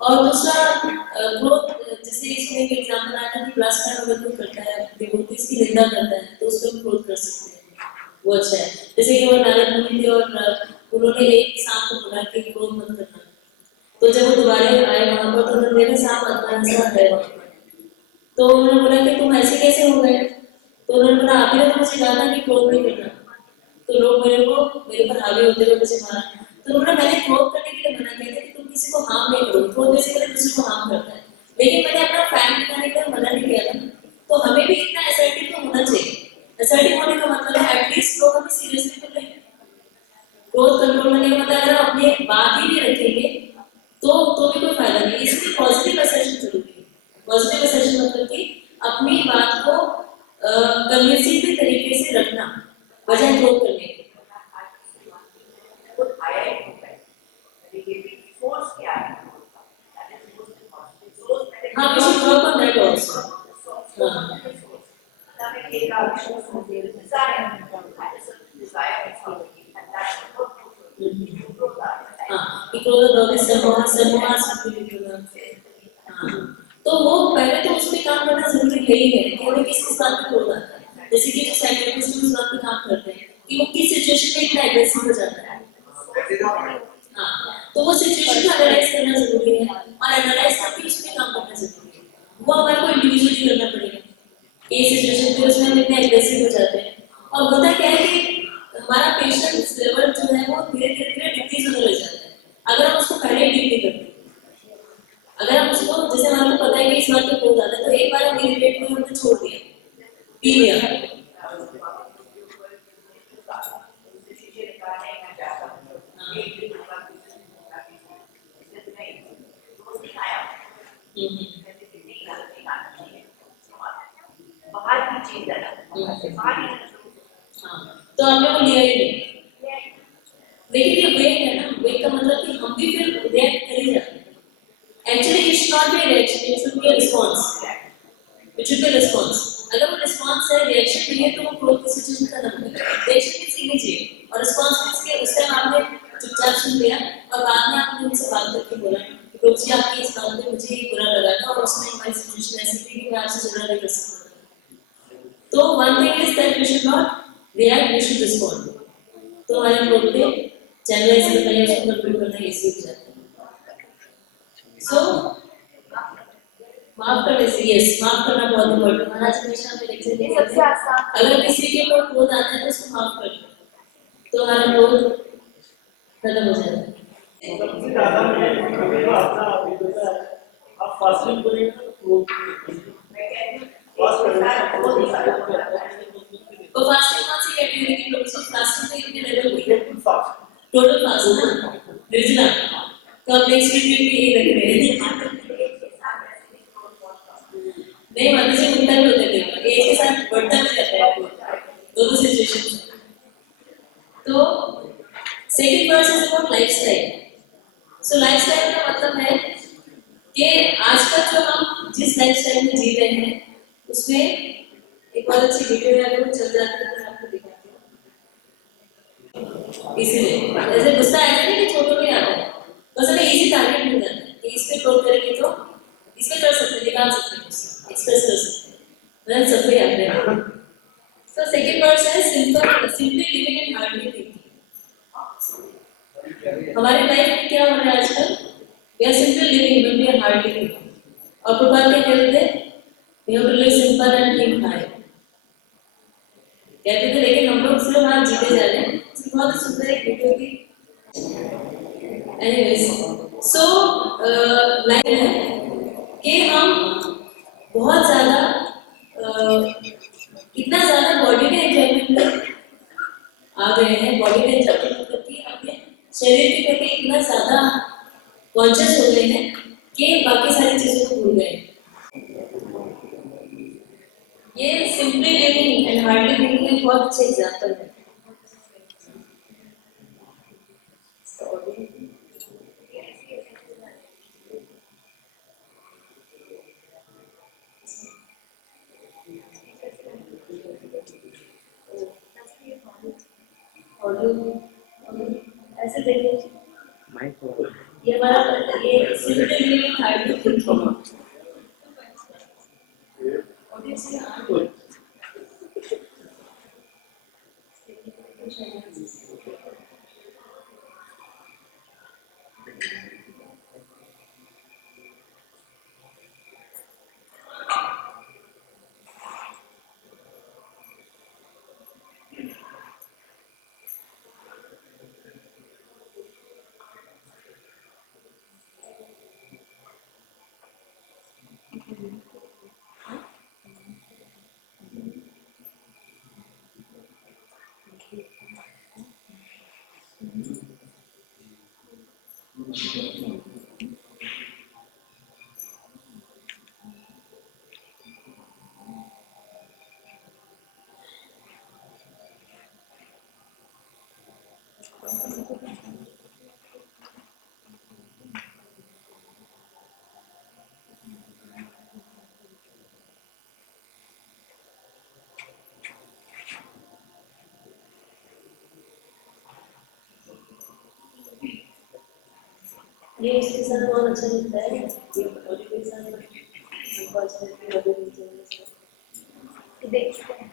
और दूसरा क्रोध, जैसे इसमें एक एग्जांपल आया था कि प्लस का अगर कोई करता है डिवोटीज की निंदा करता है तो उस पर क्रोध कर सकते हैं, वो अच्छा है। जैसे कि वो नारद मुनि थे और उन्होंने एक सांप को बुला के क्रोध मत करना, तो जब वो दोबारा आए वहां पर तो उन्होंने देखा सांप अपना है वहां पर, तो उन्होंने बोला कि तुम ऐसे कैसे हो गए? तो उन्होंने बोला आप ही ने तो मुझे कहा था कि क्रोध नहीं करना। तो लोग मेरे पर हावी होते हुए मुझे मारा। तो उन्होंने मैंने क्रोध करने के लिए मना किया था कि तुम किसी को हार्म नहीं करो, क्रोध बेसिकली किसी को हार्म करता है। लेकिन मैंने अपना फैन दिखाने के लिए मना नहीं किया था। तो हमें भी इतना असर्टिव तो होना चाहिए। असर्टिव होने का मतलब है एटलीस्ट लोग हमें सीरियसली तो लें। क्रोध कंट्रोल करने का मतलब अगर आप अपनी बात ही नहीं रखेंगे तो भी कोई फायदा नहीं। इसलिए पॉजिटिव असर्शन जरूरी है। पॉजिटिव असर्शन मतलब कि अपनी बात को कन्विंसिंग तरीके से रखना बजाय क्रोध करने के। हाँ, we should work on that also. हाँ, हाँ, because of the समूह हाँ, तो वो पहले तो उस पे काम करना जरूरी है ही है कि हमें किस बात पे क्रोध आता है। जैसे कि जो साइकोलॉजिस्ट उस बात पे काम करते हैं कि वो किस सिचुएशन में इतना एग्रेसिव हो जाता है। हाँ, तो वो सिचुएशन को एनालाइज करना जरूरी है और एनालाइज करके उस पे काम करना जरूरी है। वो हमारे को इंडिविजुअली करना पड़ेगा। ये सिचुएशन पे उसमें हम इतने एग्रेसिव हो जाते हैं और होता क्या है कि हमारा पेशेंस लेवल जो है वो धीरे धीरे डिक्रीज होने लग जाता है अगर हम उसको पहले डील नहीं करते। अगर हम उसको जैसे हमें पता है कि इस बात पे क्रोध आता है तो एक बार हम इरिटेट को हमने छोड़ दिया, पी लिया। तो आपने वो लिया ही नहीं। लेकिन ये वेग है ना, वेग का मतलब कि हम भी फिर रिएक्ट कर ही जाते हैं। Actually it should not be a reaction, it should be a response. It should be a response. अगर वो रिस्पॉन्स है, रिएक्शन नहीं है, तो वो क्रोध की सिचुएशन खत्म हो गई। रिएक्शन मींस इमीडिएट और रिस्पॉन्स मींस कि उस टाइम आपने चुपचाप सुन लिया और बाद में आपने उनसे बात करके बोला कि क्रोध जी आपकी इस बात पे मुझे बुरा लगा था और उसमें हमारी सिचुएशन ऐसी थी कि मैं आपसे झगड़ा नहीं कर सकता। तो one thing is that we should not react, we should respond. तो हमारे ग्रुप पे चैनल से पहले उसको कंट्रोल करना इजी हो जाता है। सो माफ करने से, यस, माफ करना बहुत इम्पोर्टेंट। महाराज हमेशा हमें लेक्चर देते हैं अगर किसी के ऊपर क्रोध आता है तो उसको माफ कर दो तो हमारा क्रोध खत्म हो जाता है। सबसे ज्यादा मैं आप फास्टिंग करेंगे तो तो फास्टिंग कौन सी कैटेगरी की लोग सब फास्टिंग में कितने लेवल की है? टोटल फास्ट ना निर्जला। तो अब नेक्स्ट वीक भी यही रख रहे हैं। नहीं मतलब से उल्टा भी होता है, एज के साथ बढ़ता भी रहता है दोनों सिचुएशन। तो second verse is about lifestyle. So lifestyle का मतलब है कि आजकल जो हम जिस लाइफस्टाइल में जी रहे हैं उसमें एक बहुत अच्छी वीडियो है, अगर वो चल जाती है तो आपको दिखाती हूँ। इसीलिए जैसे गुस्सा आया था कि छोटों में आता है बस हमें इजी टारगेट मिल जाता है कि इस पे क्लोज करेंगे तो इस पे कर सकते हैं, निकाल सकते हैं, एक्सप्रेस कर सकते हैं, मतलब सब पे आते हैं। सो सेकंड वर्स है simple, simply living and hardly thinking. हमारे लाइफ में क्या हो रहा है आजकल? We are simply living but we are hardly thinking. और प्रभात क्या कहते थे? We have to live simple and think high कहते थे, लेकिन हम लोग सिर्फ आज जीते जा रहे हैं। बहुत सुंदर एक वीडियो थी। एनीवेज, सो लाइफ है कि हम बहुत ज्यादा इतना ज्यादा बॉडी के एंजॉयमेंट में आ गए हैं, बॉडी के एंजॉयमेंट करके अपने शरीर के प्रति इतना ज्यादा कॉन्शियस हो गए हैं कि बाकी सारी चीजों को भूल गए हैं। ये simply living and hardly living एक बहुत अच्छा एग्जांपल है। ऐसे देखिए ये हमारा ये सिंपली लिविंग हार्डली लिविंग ये इसके साथ बहुत अच्छा लगता है, ये बॉडी के साथ हमको अच्छा लगता है, बॉडी के साथ देखते हैं।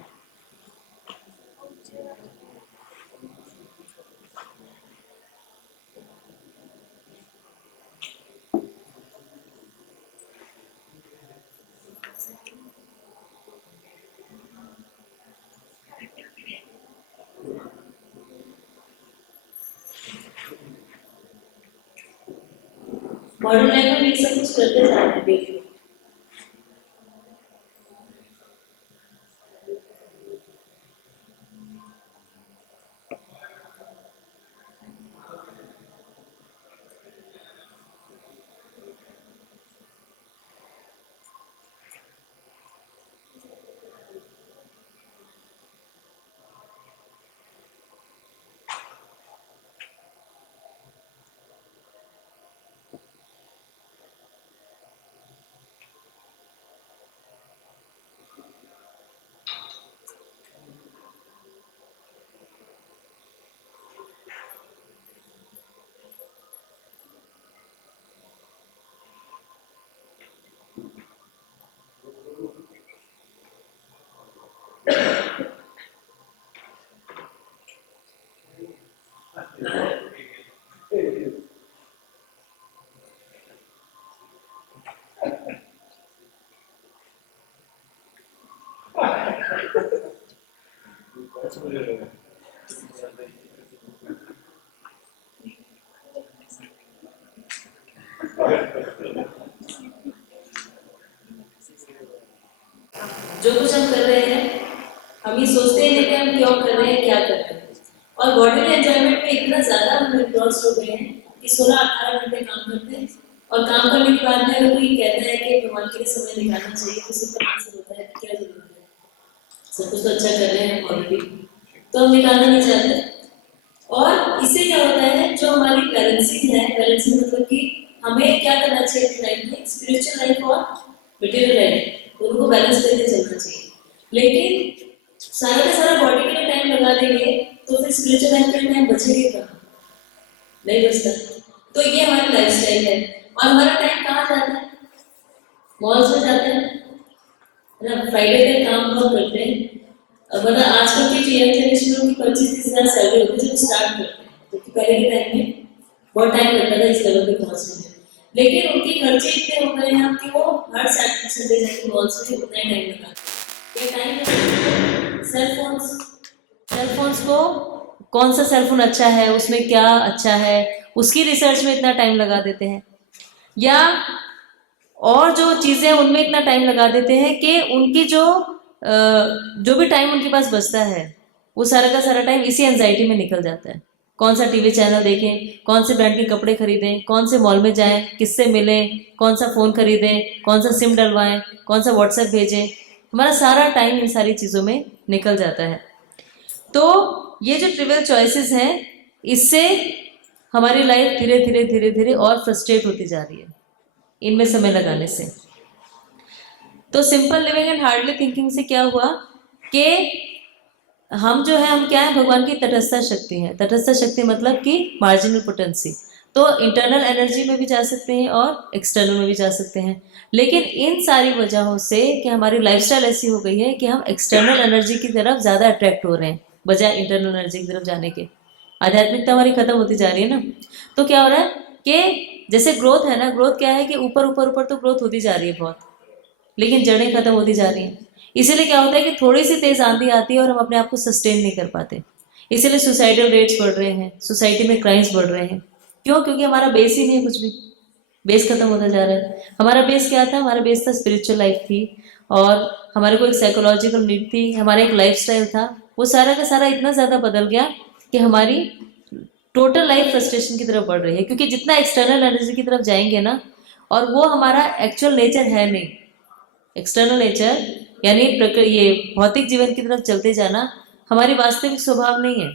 मॉडर्न लाइफ में ये सब कुछ करते जा रहे हैं, देखिए। जो कुछ हम कर रहे हैं, हम ये सोचते ही नहीं कि हम क्यों कर रहे हैं, क्या कर रहे हैं। और बॉडी के एंजॉयमेंट में इतना ज्यादा हम इंटरेस्ट हो गए हैं कि 16-18 घंटे काम करते हैं, और काम करने के बाद में अगर कोई कहता है कि भगवान के लिए समय निकालना चाहिए, तो सिंपल आंसर होता है क्या जरूरत है, सब कुछ तो अच्छा कर रहे हैं ऑलरेडी, तो हम निकालना नहीं चाहते। और इससे क्या होता है, जो हमारी बैलेंसिंग है, बैलेंसिंग मतलब कि हमें क्या करना चाहिए अपनी लाइफ में, स्पिरिचुअल लाइफ और मटेरियल लाइफ, उनको बैलेंस करके चलना चाहिए। लेकिन सारा का सारा बॉडी के लिए टाइम लगा देंगे तो फिर स्पिरिचुअल लाइफ में टाइम बचेगा कहाँ, नहीं बचता। तो ये हमारी लाइफ स्टाइल है। और हमारा टाइम कहाँ जाता है, मॉल्स में जाता है ना, फ्राइडे तक काम बहुत करते हैं। अब मतलब आजकल की जो यंग जनरेशन की 25-30 हज़ार सैलरी होती है जब स्टार्ट करते हैं, क्योंकि पहले के टाइम में बहुत टाइम लगता था इस लेवल पे पहुंचने में। लेकिन उनके खर्चे इतने हो गए हैं कि वो हर सैटरडे संडे जाके मॉल्स में उतना ही टाइम लगा, ये टाइम सेल फोन्स को, कौन सा सेल फोन अच्छा है, उसमें क्या अच्छा है, उसकी रिसर्च में इतना टाइम लगा देते हैं, या और जो चीज़ें उनमें इतना टाइम लगा देते हैं कि उनकी जो भी टाइम उनके पास बचता है वो सारा का सारा टाइम इसी एंजाइटी में निकल जाता है। कौन सा टीवी चैनल देखें, कौन से ब्रांड के कपड़े खरीदें, कौन से मॉल में जाएं, किससे मिलें, कौन सा फ़ोन खरीदें, कौन सा सिम डलवाएं, कौन सा व्हाट्सएप भेजें, हमारा सारा टाइम इन सारी चीज़ों में निकल जाता है। तो ये जो ट्रिवियल चॉइसेस हैं, इससे हमारी लाइफ धीरे धीरे धीरे धीरे और फ्रस्ट्रेट होती जा रही है इनमें समय लगाने से। तो simple living and hardly thinking से क्या हुआ कि हम जो है, हम क्या है, भगवान की तटस्थ शक्ति है। तटस्थ शक्ति मतलब कि मार्जिनल पोटेंसी। तो इंटरनल एनर्जी में भी जा सकते हैं और एक्सटर्नल में भी जा सकते हैं। लेकिन इन सारी वजहों से कि हमारी लाइफस्टाइल ऐसी हो गई है कि हम एक्सटर्नल एनर्जी की तरफ ज़्यादा अट्रैक्ट हो रहे हैं बजाय इंटरनल एनर्जी की तरफ जाने के। आध्यात्मिकता हमारी खत्म होती जा रही है ना। तो क्या हो रहा है कि जैसे ग्रोथ है ना, ग्रोथ क्या है कि ऊपर ऊपर ऊपर तो ग्रोथ होती जा रही है बहुत, लेकिन जड़ें खत्म होती जा रही हैं। इसीलिए क्या होता है कि थोड़ी सी तेज आंधी आती है और हम अपने आप को सस्टेन नहीं कर पाते। इसीलिए सुसाइडल रेट्स बढ़ रहे हैं, सोसाइटी में क्राइम्स बढ़ रहे हैं। क्यों? क्योंकि हमारा बेस ही नहीं है, कुछ भी बेस खत्म होता जा रहा है। हमारा बेस क्या था? हमारा बेस था स्पिरिचुअल लाइफ थी, और हमारे को एक साइकोलॉजिकल नीड थी, हमारा एक लाइफ स्टाइल था। वो सारा का सारा इतना ज़्यादा बदल गया कि हमारी टोटल लाइफ फ्रस्ट्रेशन की तरफ बढ़ रही है, क्योंकि जितना एक्सटर्नल एनर्जी की तरफ जाएंगे ना, और वो हमारा एक्चुअल नेचर है नहीं। एक्सटर्नल नेचर यानी ये भौतिक जीवन की तरफ चलते जाना हमारी वास्तविक स्वभाव नहीं है।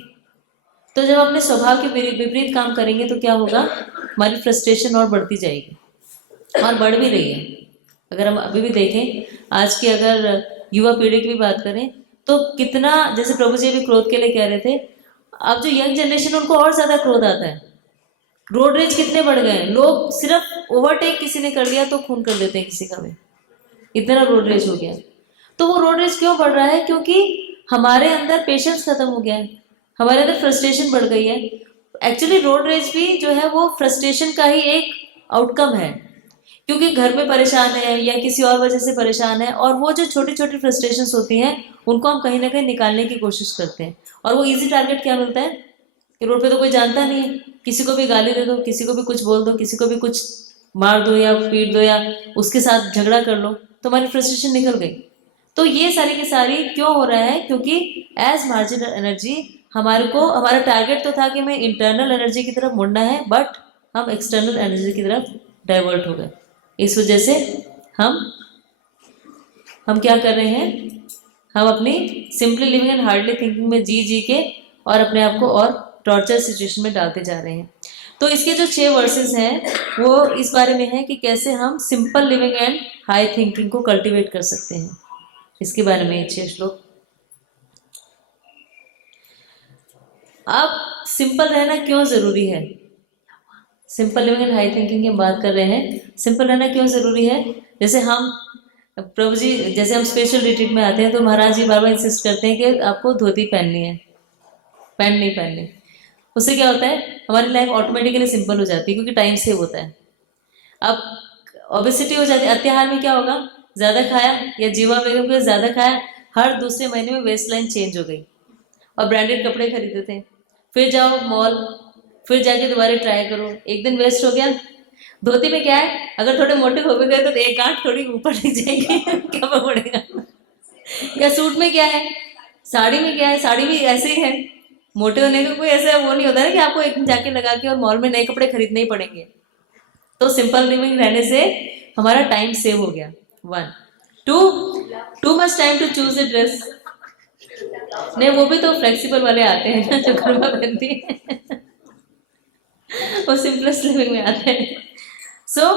तो जब अपने स्वभाव के विपरीत काम करेंगे तो क्या होगा? हमारी फ्रस्ट्रेशन और बढ़ती जाएगी, और बढ़ भी रही है। अगर हम अभी भी देखें, आज की अगर युवा पीढ़ी की भी बात करें तो कितना, जैसे प्रभु जी भी क्रोध के लिए कह रहे थे, अब जो यंग जनरेशन उनको और ज़्यादा क्रोध आता है। रोड रेज कितने बढ़ गए हैं, लोग सिर्फ ओवरटेक किसी ने कर लिया तो खून कर देते हैं किसी का भी, इतना रोड रेज हो गया। तो वो रोड रेज क्यों बढ़ रहा है? क्योंकि हमारे अंदर पेशेंस खत्म हो गया है, हमारे अंदर फ्रस्ट्रेशन बढ़ गई है। एक्चुअली रोड रेज भी जो है वो फ्रस्ट्रेशन का ही एक आउटकम है, क्योंकि घर में परेशान है या किसी और वजह से परेशान है, और वो जो छोटी छोटी फ्रस्ट्रेशंस होती हैं उनको हम कहीं ना कहीं निकालने की कोशिश करते हैं। और वो इजी टारगेट क्या मिलता है कि रोड पे तो कोई जानता नहीं है, किसी को भी गाली दे दो, किसी को भी कुछ बोल दो, किसी को भी कुछ मार दो या पीट दो या उसके साथ झगड़ा कर लो, तो हमारी फ्रस्ट्रेशन निकल गई। तो ये सारी की सारी क्यों हो रहा है? क्योंकि एज मार्जिनल एनर्जी हमारे को, हमारा टारगेट तो था कि हमें इंटरनल एनर्जी की तरफ मुड़ना है, बट हम एक्सटर्नल एनर्जी की तरफ डाइवर्ट हो गए। इस वजह से हम क्या कर रहे हैं, हम अपनी simply living and hardly thinking में जी जी के और अपने आप को और टॉर्चर सिचुएशन में डालते जा रहे हैं। तो इसके जो 6 वर्सेस हैं वो इस बारे में है कि कैसे हम simple living and high thinking को कल्टीवेट कर सकते हैं, इसके बारे में 6 श्लोक। अब सिंपल रहना क्यों जरूरी है? Simple living and high thinking की बात कर रहे हैं, सिंपल रहना क्यों जरूरी है? जैसे हम प्रभु जी, जैसे हम स्पेशल रिट्रीट में आते हैं तो महाराज जी बार बार इंसिस्ट करते हैं कि आपको धोती पहननी है, पैंट नहीं पहननी। उससे क्या होता है, हमारी लाइफ ऑटोमेटिकली सिंपल हो जाती है क्योंकि टाइम सेव होता है। अब ओबेसिटी हो जाती है, अत्याहार में क्या होगा, ज़्यादा खाया या जीवा बेगम को ज़्यादा खाया, हर दूसरे महीने में वेस्ट लाइन चेंज हो गई और ब्रांडेड कपड़े खरीदते थे। फिर जाओ मॉल, फिर जाके दोबारा ट्राई करो, एक दिन वेस्ट हो गया। धोती में क्या है, अगर थोड़े मोटे हो भी गए तो एक गांठ थोड़ी ऊपर नहीं जाएगी क्या पड़ेगा। या सूट में क्या है, साड़ी में क्या है, साड़ी भी ऐसे ही है, मोटे होने का कोई ऐसा वो नहीं होता है कि आपको एक दिन जाके लगा के और मॉल में नए कपड़े खरीदने ही पड़ेंगे। तो सिंपल लिविंग रहने से हमारा टाइम सेव हो गया। 1 2 too much time to choose a dress. नहीं, वो भी तो फ्लेक्सिबल वाले आते हैं ना जो घर में पहनती है वो सिंपलेस्ट लिविंग में आते हैं। So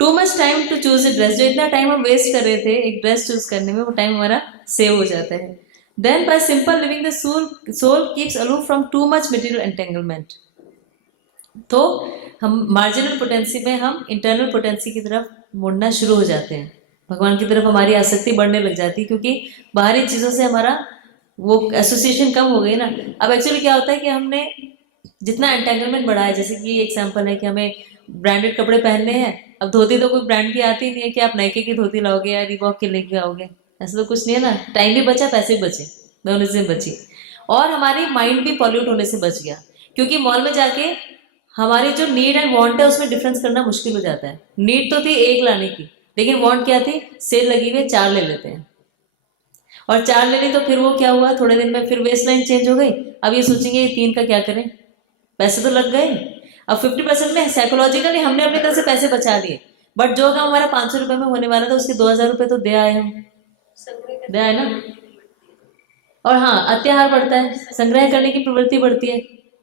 too much time to choose a dress, जो इतना टाइम हम वेस्ट कर रहे थे एक ड्रेस चूज करने में, वो टाइम हमारा सेव हो जाता है। Then by simple living the soul keeps aloof from too much material entanglement. तो हम मार्जिनल पोटेंसी में हम इंटरनल पोटेंसी की तरफ मुड़ना शुरू हो जाते हैं, भगवान की तरफ हमारी आसक्ति बढ़ने लग जाती है, क्योंकि बाहरी चीज़ों से हमारा वो एसोसिएशन कम हो गई ना। अब एक्चुअली क्या होता है कि हमने जितना एंटेंगलमेंट बढ़ा है, जैसे कि एग्जांपल है कि हमें ब्रांडेड कपड़े पहनने हैं, अब धोती तो कोई ब्रांड की आती नहीं है कि आप नाइके की धोती लाओगे या रिबॉक की लेके आओगे, ऐसा तो कुछ नहीं है ना। टाइम भी बचा, पैसे भी बचे, दोनों से बची, और हमारी माइंड भी पॉल्यूट होने से बच गया, क्योंकि मॉल में जाके हमारी जो नीड एंड वांट है उसमें डिफरेंस करना मुश्किल हो जाता है। नीड तो थी एक लाने की, लेकिन वांट क्या थी, सेल लगी हुई 4 ले लेते हैं, और 4 ले ली तो फिर वो क्या हुआ, थोड़े दिन में फिर वेस्ट लाइन चेंज हो गई। अब ये सोचेंगे ये 3 का क्या करें, पैसे तो लग गए। अब 50% में साइकोलॉजिकली हमने अपनी तरफ से पैसे बचा दिए, बट जो काम हमारा 500 रुपये में होने वाला था उसके 2000 रुपये तो दे आए, हम दे आए ना। और हाँ, अत्याहार बढ़ता है, संग्रह करने की प्रवृत्ति बढ़ती है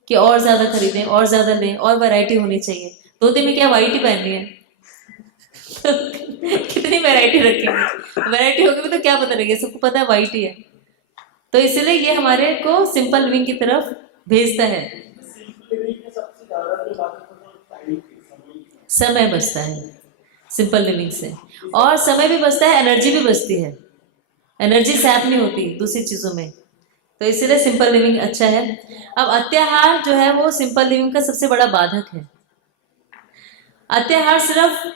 कि और ज्यादा खरीदें, और ज्यादा लें, और वैरायटी होनी चाहिए। धोती में क्या वाइट ही पहननी है तो कितनी वैरायटी रखेंगे, वैरायटी होगी भी तो क्या पता लगे, सबको पता है वाइट ही है। तो इसलिए ये हमारे को सिंपल लिविंग की तरफ भेजता है। समय बचता है सिंपल लिविंग से, और समय भी बचता है, एनर्जी भी बचती है, एनर्जी सैप नहीं होती दूसरी चीज़ों में, तो इसीलिए सिंपल लिविंग अच्छा है। अब अत्याहार जो है वो सिंपल लिविंग का सबसे बड़ा बाधक है। अत्याहार सिर्फ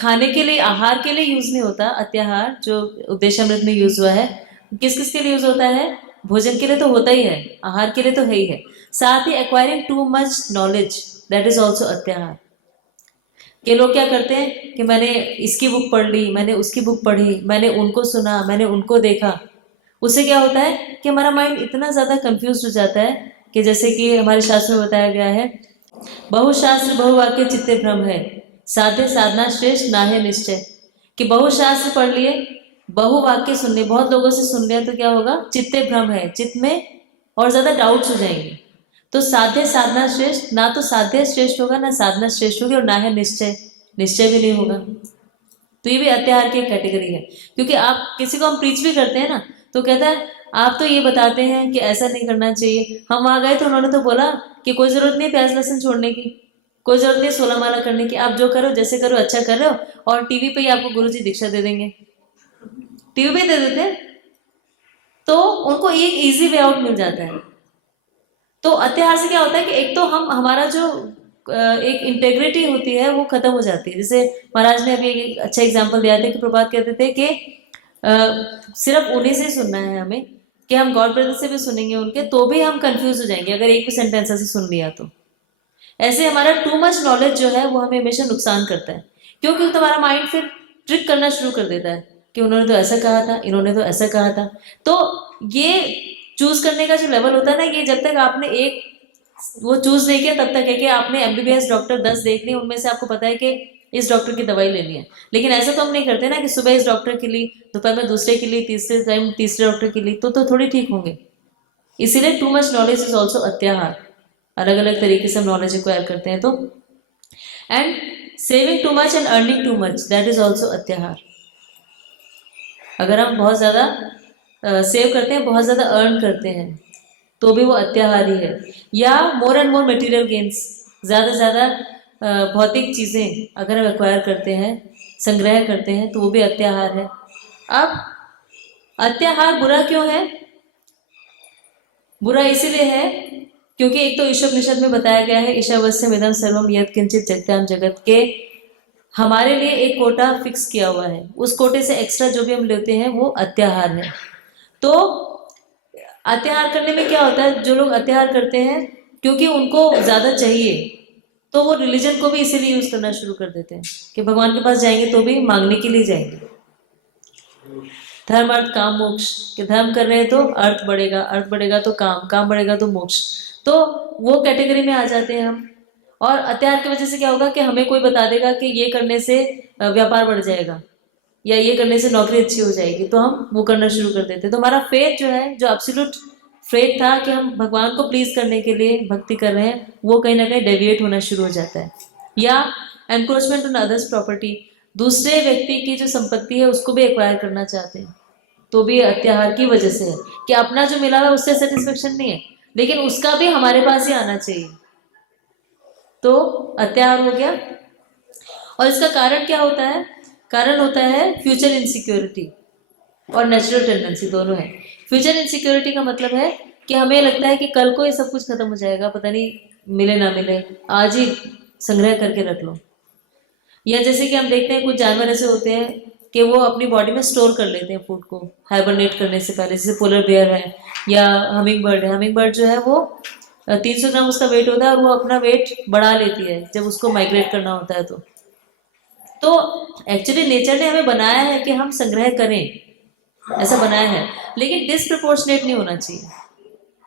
खाने के लिए, आहार के लिए यूज नहीं होता। अत्याहार जो उपदेशामृत में यूज हुआ है, किस किस के लिए यूज होता है, भोजन के लिए तो होता ही है, आहार के लिए तो है ही है, साथ ही acquiring too much knowledge, that is also अत्याहार। के लोग क्या करते हैं कि मैंने इसकी बुक पढ़ ली, मैंने उसकी बुक पढ़ी, मैंने उनको सुना, मैंने उनको देखा, उससे क्या होता है कि हमारा माइंड इतना ज़्यादा कंफ्यूज हो जाता है कि जैसे कि हमारे शास्त्र में बताया गया है, बहुशास्त्र बहुवाक्य चित्ते भ्रम है, साध्य साधना श्रेष्ठ ना है निश्चय। कि बहुशास्त्र पढ़ लिए, बहुवाक्य सुन लिए, बहुत लोगों से सुन लिया तो क्या होगा, चित्ते भ्रम है, चित्त में और ज़्यादा डाउट्स हो जाएंगे। तो साध्य साधना श्रेष्ठ, ना तो साध्य श्रेष्ठ होगा ना साधना श्रेष्ठ होगी, और ना है निश्चय, निश्चय भी नहीं होगा। तो ये भी अत्याहार की कैटेगरी है, क्योंकि आप किसी को हम प्रीच भी करते हैं ना, तो कहता है आप तो ये बताते हैं कि ऐसा नहीं करना चाहिए। हम वहां गए तो उन्होंने तो बोला कि कोई जरूरत नहीं प्याज लहसुन छोड़ने की, कोई जरूरत नहीं 16 माला करने की, आप जो करो जैसे करो अच्छा कर रहे हो। और टीवी पे ही आपको गुरुजी दीक्षा दे देंगे, टीवी पे दे देते हैं, तो उनको एक इजी वे आउट मिल जाता है। तो अत्याहार से क्या होता है कि एक तो हम हमारा जो एक इंटेग्रिटी होती है वो खत्म हो जाती है। जैसे महाराज ने अभी एक अच्छा एग्जांपल दिया था कि प्रभात कहते थे कि सिर्फ उन्हीं से सुनना है हमें, कि हम गॉड ब्रदर से भी सुनेंगे उनके तो भी हम कंफ्यूज हो जाएंगे अगर एक भी सेंटेंस ऐसे सुन लिया तो। ऐसे हमारा टू मच नॉलेज जो है वो हमें हमेशा नुकसान करता है, क्योंकि तुम्हारा माइंड फिर ट्रिक करना शुरू कर देता है कि उन्होंने तो ऐसा कहा था, इन्होंने तो ऐसा कहा था। तो ये चूज करने का जो लेवल होता है ना, ये जब तक आपने एक वो चूज नहीं किया तब तक है कि आपने एमबीबीएस डॉक्टर 10 देख लिए, उनमें से आपको पता है कि इस डॉक्टर की दवाई लेनी है। लेकिन ऐसा तो हम नहीं करते ना कि सुबह इस डॉक्टर के लिए, दोपहर में दूसरे के लिए, तीसरे टाइम तीसरे डॉक्टर के लिए, तो थोड़ी ठीक होंगे। इसीलिए too much knowledge is also अत्याहार। अलग अलग तरीके से हम नॉलेज एक्वायर करते हैं। तो and saving too much and earning too much, that is also अत्याहार। अगर हम बहुत ज़्यादा सेव करते हैं, बहुत ज़्यादा अर्न करते हैं, तो भी वो अत्याहार ही है। या more and more material gains, ज़्यादा से ज़्यादा भौतिक चीज़ें अगर हम एक्वायर करते हैं, संग्रह करते हैं, तो वो भी अत्याहार है। अब अत्याहार बुरा क्यों है? बुरा इसीलिए है क्योंकि एक तो ईशोपनिषद में बताया गया है ईशावास्यम इदं सर्वम यत् किंचित जगत्याम जगत, के हमारे लिए एक कोटा फिक्स किया हुआ है, उस कोटे से एक्स्ट्रा जो भी हम लेते हैं वो अत्याहार है। तो अत्याहार करने में क्या होता है, जो लोग अत्याहार करते हैं क्योंकि उनको ज़्यादा चाहिए, तो वो रिलीजन को भी इसीलिए यूज़ करना शुरू कर देते हैं कि भगवान के पास जाएंगे तो भी मांगने के लिए जाएंगे। धर्म अर्थ काम मोक्ष, कि धर्म कर रहे हैं तो अर्थ बढ़ेगा, अर्थ बढ़ेगा तो काम, काम बढ़ेगा तो मोक्ष, तो वो कैटेगरी में आ जाते हैं हम। और अत्याहार की वजह से क्या होगा कि हमें कोई बता देगा कि ये करने से व्यापार बढ़ जाएगा या ये करने से नौकरी अच्छी हो जाएगी, तो हम वो करना शुरू कर देते हैं। तो हमारा फेथ जो है, जो एब्सोल्यूट फेथ था कि हम भगवान को प्लीज करने के लिए भक्ति कर रहे हैं, वो कहीं ना कहीं डेविएट होना शुरू हो जाता है। या एनक्रोचमेंट ऑन अदर्स प्रॉपर्टी, दूसरे व्यक्ति की जो संपत्ति है उसको भी एक्वायर करना चाहते हैं, तो भी अत्याहार की वजह से है कि अपना जो मिला है उससे सेटिस्फेक्शन नहीं है, लेकिन उसका भी हमारे पास ही आना चाहिए, तो अत्याहार हो गया। और इसका कारण क्या होता है? कारण होता है फ्यूचर इनसिक्योरिटी और नेचुरल टेंडेंसी, दोनों है। फ्यूचर इनसिक्योरिटी का मतलब है कि हमें लगता है कि कल को ये सब कुछ खत्म हो जाएगा, पता नहीं मिले ना मिले, आज ही संग्रह करके रख लो। या जैसे कि हम देखते हैं कुछ जानवर ऐसे होते हैं कि वो अपनी बॉडी में स्टोर कर लेते हैं फूड को हाइबरनेट करने से पहले, जैसे पोलर बेयर है या हमिंग बर्ड है। हमिंग बर्ड जो है वो 300 ग्राम उसका वेट होता है और वो अपना वेट बढ़ा लेती है जब उसको माइग्रेट करना होता है। तो एक्चुअली नेचर ने हमें बनाया है कि हम संग्रह करें, ऐसा बनाया है, लेकिन डिसप्रपोर्शनेट नहीं होना चाहिए।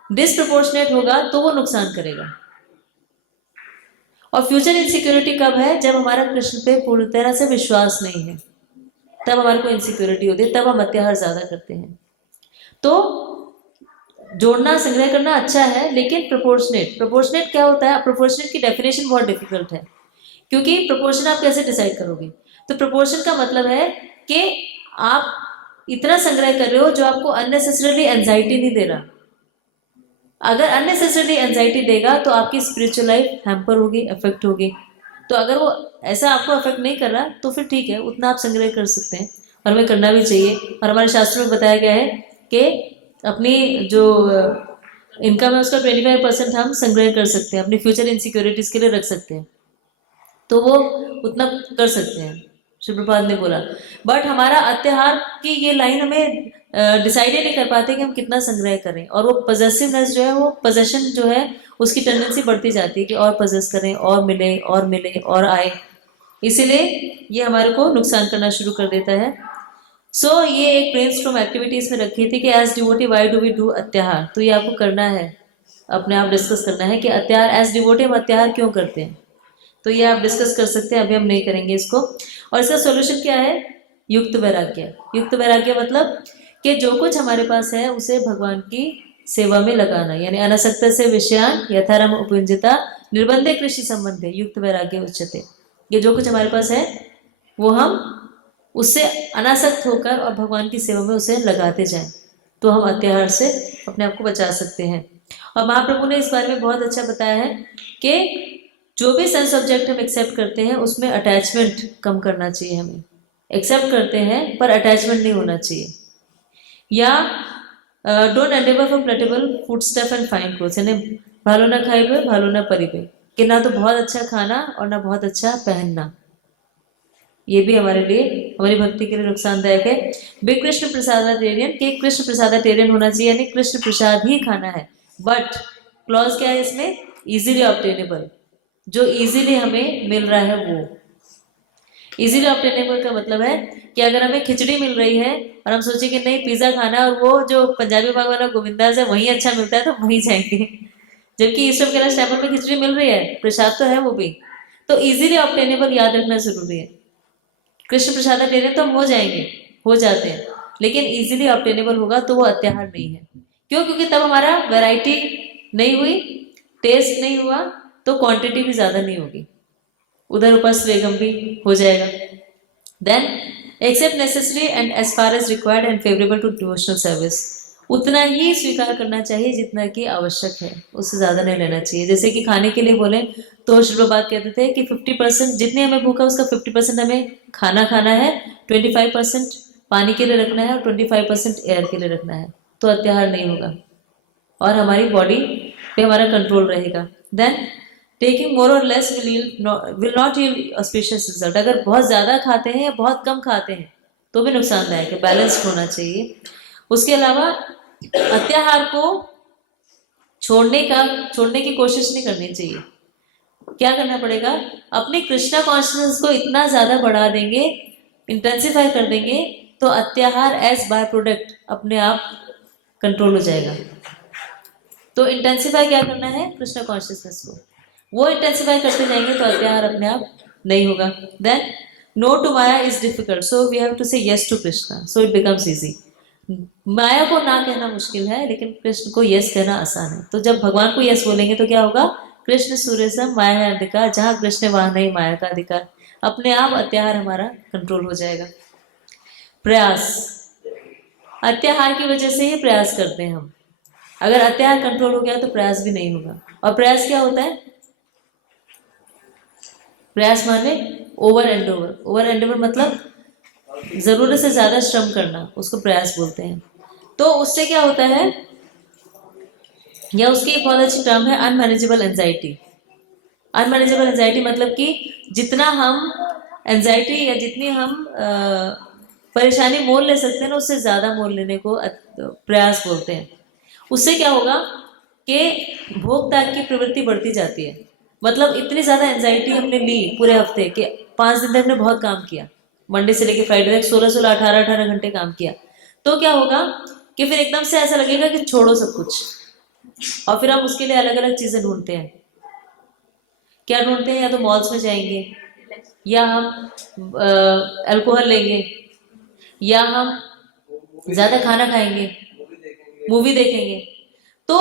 डिसप्रपोर्शनेट होगा तो वो नुकसान करेगा। और फ्यूचर इनसिक्योरिटी कब है? जब हमारा कृष्ण पे पूरी तरह से विश्वास नहीं है, तब हमारे को इनसिक्योरिटी होती है, तब हम अत्याहार ज्यादा करते हैं। तो जोड़ना संग्रह करना अच्छा है, लेकिन प्रोपोर्शनेट। प्रोपोर्शनेट क्या होता है? प्रोपोर्शनेट की डेफिनेशन बहुत डिफिकल्ट है, क्योंकि प्रोपोर्शन आप कैसे डिसाइड करोगे? तो प्रोपोर्शन का मतलब है कि आप इतना संग्रह कर रहे हो जो आपको अननेसेसरीली एंजाइटी नहीं दे रहा। अगर अननेसेसरीली एंजाइटी देगा तो आपकी स्पिरिचुअल लाइफ हैम्पर होगी, अफेक्ट होगी। तो अगर वो ऐसा आपको अफेक्ट नहीं कर रहा तो फिर ठीक है, उतना आप संग्रह कर सकते हैं और हमें करना भी चाहिए। और हमारे शास्त्रों में बताया गया है कि अपनी जो इनकम है उसका 25% हम संग्रह कर सकते हैं, अपनी फ्यूचर इनसिक्योरिटीज के लिए रख सकते हैं, तो वो उतना कर सकते हैं, श्री प्रभुपाद ने बोला। बट हमारा अत्याहार की ये लाइन हमें डिसाइड ही नहीं कर पाते कि हम कितना संग्रह करें, और वो पजेसिवनेस जो है, वो पजेशन जो है उसकी टेंडेंसी बढ़ती जाती है कि और पजेस करें, और मिले और मिले और आए, इसीलिए ये हमारे को नुकसान करना शुरू कर देता है। सो ये एक ब्रेनस्टॉर्म एक्टिविटीज में रखी थी कि as devotee why do we do अत्याहार। तो ये आपको करना है, अपने आप डिस्कस करना है कि अत्याहार एज डिवोटी हम अत्याहार क्यों करते हैं। तो ये आप डिस्कस कर सकते हैं, अभी हम नहीं करेंगे इसको। और इसका सॉल्यूशन क्या है? युक्त वैराग्य। युक्त वैराग्य मतलब कि जो कुछ हमारे पास है उसे भगवान की सेवा में लगाना, यानी अनासक्त से विषयान यथारम उपयुंजिता निर्बंधे कृषि संबंधे युक्त वैराग्य उच्यते। ये जो कुछ हमारे पास है वो हम उससे अनासक्त होकर और भगवान की सेवा में उसे लगाते जाएं। तो हम अत्याहार से अपने आप को बचा सकते हैं। और महाप्रभु ने इस बारे में बहुत अच्छा बताया है कि जो भी सेंस ऑब्जेक्ट हम एक्सेप्ट करते हैं उसमें अटैचमेंट कम करना चाहिए। हमें एक्सेप्ट करते हैं पर अटैचमेंट नहीं होना चाहिए। या don't endeavour for palatable food stuff and fine clothes, यानी भालो ना खाइबे भालो ना परिबे, कि ना तो बहुत अच्छा खाना और ना बहुत अच्छा पहनना। ये भी हमारे लिए, हमारी भक्ति के लिए नुकसानदायक है। बे कृष्ण प्रसादाटेरियन, के कृष्ण प्रसादाटेरियन होना चाहिए, यानी कृष्ण प्रसाद ही खाना है। बट क्लॉज क्या है इसमें? इजीली ऑब्टेनेबल, जो इजीली हमें मिल रहा है वो। इजीली ऑब्टेनेबल का मतलब है कि अगर हमें खिचड़ी मिल रही है और हम सोचे कि नहीं पिज्जा खाना है, और वो जो पंजाबी बाग वाला गोविंदास है वहीं अच्छा मिलता है तो वहीं जाएंगे, जबकि ईस्टर्न कैलाश टेम्पल में खिचड़ी मिल रही है, प्रसाद तो है वो भी। तो इजीली ऑब्टेनेबल याद रखना जरूरी है। कृष्ण प्रसादाटेरियन तो हम हो जाएंगे, हो जाते हैं, लेकिन इजीली ऑब्टेनेबल होगा तो वो अत्याहार नहीं है। क्यों? क्योंकि तब हमारा वैरायटी नहीं हुई, टेस्ट नहीं हुआ, तो क्वांटिटी भी ज़्यादा नहीं होगी, उधर उपस्थ वेगम भी हो जाएगा। Then except necessary and as far as required and favourable to devotional service, उतना ही स्वीकार करना चाहिए जितना कि आवश्यक है, उससे ज़्यादा नहीं लेना चाहिए। जैसे कि खाने के लिए बोले तो श्री प्रभुपाद कहते थे कि 50% जितने हमें भूखा उसका 50% हमें खाना खाना है, 25% पानी के लिए रखना है और 25% एयर के लिए रखना है, तो अत्याहार नहीं होगा और हमारी बॉडी पे हमारा कंट्रोल रहेगा। देन टेकिंग मोर और less will not yield auspicious result, अगर बहुत ज़्यादा खाते हैं या बहुत कम खाते हैं तो भी नुकसानदायक है, बैलेंस्ड होना चाहिए। उसके अलावा अत्याहार को छोड़ने की कोशिश नहीं करनी चाहिए। क्या करना पड़ेगा? अपने कृष्णा कॉन्शियसनेस को इतना ज़्यादा बढ़ा देंगे, इंटेंसिफाई कर देंगे, तो अत्याहार एज बाय प्रोडक्ट अपने आप कंट्रोल हो जाएगा। तो इंटेंसिफाई क्या करना है? कृष्णा कॉन्शियसनेस को, वो इंटेंसिफाई करते जाएंगे तो अत्याहार अपने आप नहीं होगा। Then no to maya is difficult, so we have to say yes to Krishna, so it becomes easy. माया को ना कहना मुश्किल है, लेकिन कृष्ण को यस कहना आसान है। तो जब भगवान को यस बोलेंगे तो क्या होगा? कृष्ण सूर्य सम माया है अधिकार, जहाँ कृष्ण वहां नहीं माया का अधिकार, अपने आप अत्याहार हमारा कंट्रोल हो जाएगा। प्रयास, अत्याहार की वजह से ही प्रयास करते हैं हम। अगर अत्याहार कंट्रोल हो गया तो प्रयास भी नहीं होगा। और प्रयास क्या होता है? प्रयास माने over and over. Over and over मतलब जरूरत से ज्यादा श्रम करना, उसको प्रयास बोलते हैं। तो उससे क्या होता है, या उसकी एक बहुत अच्छी टर्म है अनमैनेजेबल एंजाइटी। अनमैनेजेबल एंजाइटी मतलब कि जितना हम एंजाइटी या जितनी हम परेशानी मोल ले सकते हैं ना, उससे ज़्यादा मोल लेने को प्रयास बोलते हैं। उससे क्या होगा कि भोग त्याग की प्रवृत्ति बढ़ती जाती है। मतलब इतनी ज़्यादा एंजाइटी हमने ली पूरे हफ्ते के, 5 दिन तक हमने बहुत काम किया, मंडे से लेकर फ्राइडे तक 16-16, 18-18 घंटे काम किया, तो क्या होगा कि फिर एकदम से ऐसा लगेगा कि छोड़ो सब कुछ, और फिर हम उसके लिए अलग अलग चीज़ें ढूंढते हैं। क्या ढूंढते हैं? या तो मॉल्स में जाएंगे, या हम अल्कोहल लेंगे, या हम ज़्यादा खाना खाएंगे, मूवी देखेंगे। तो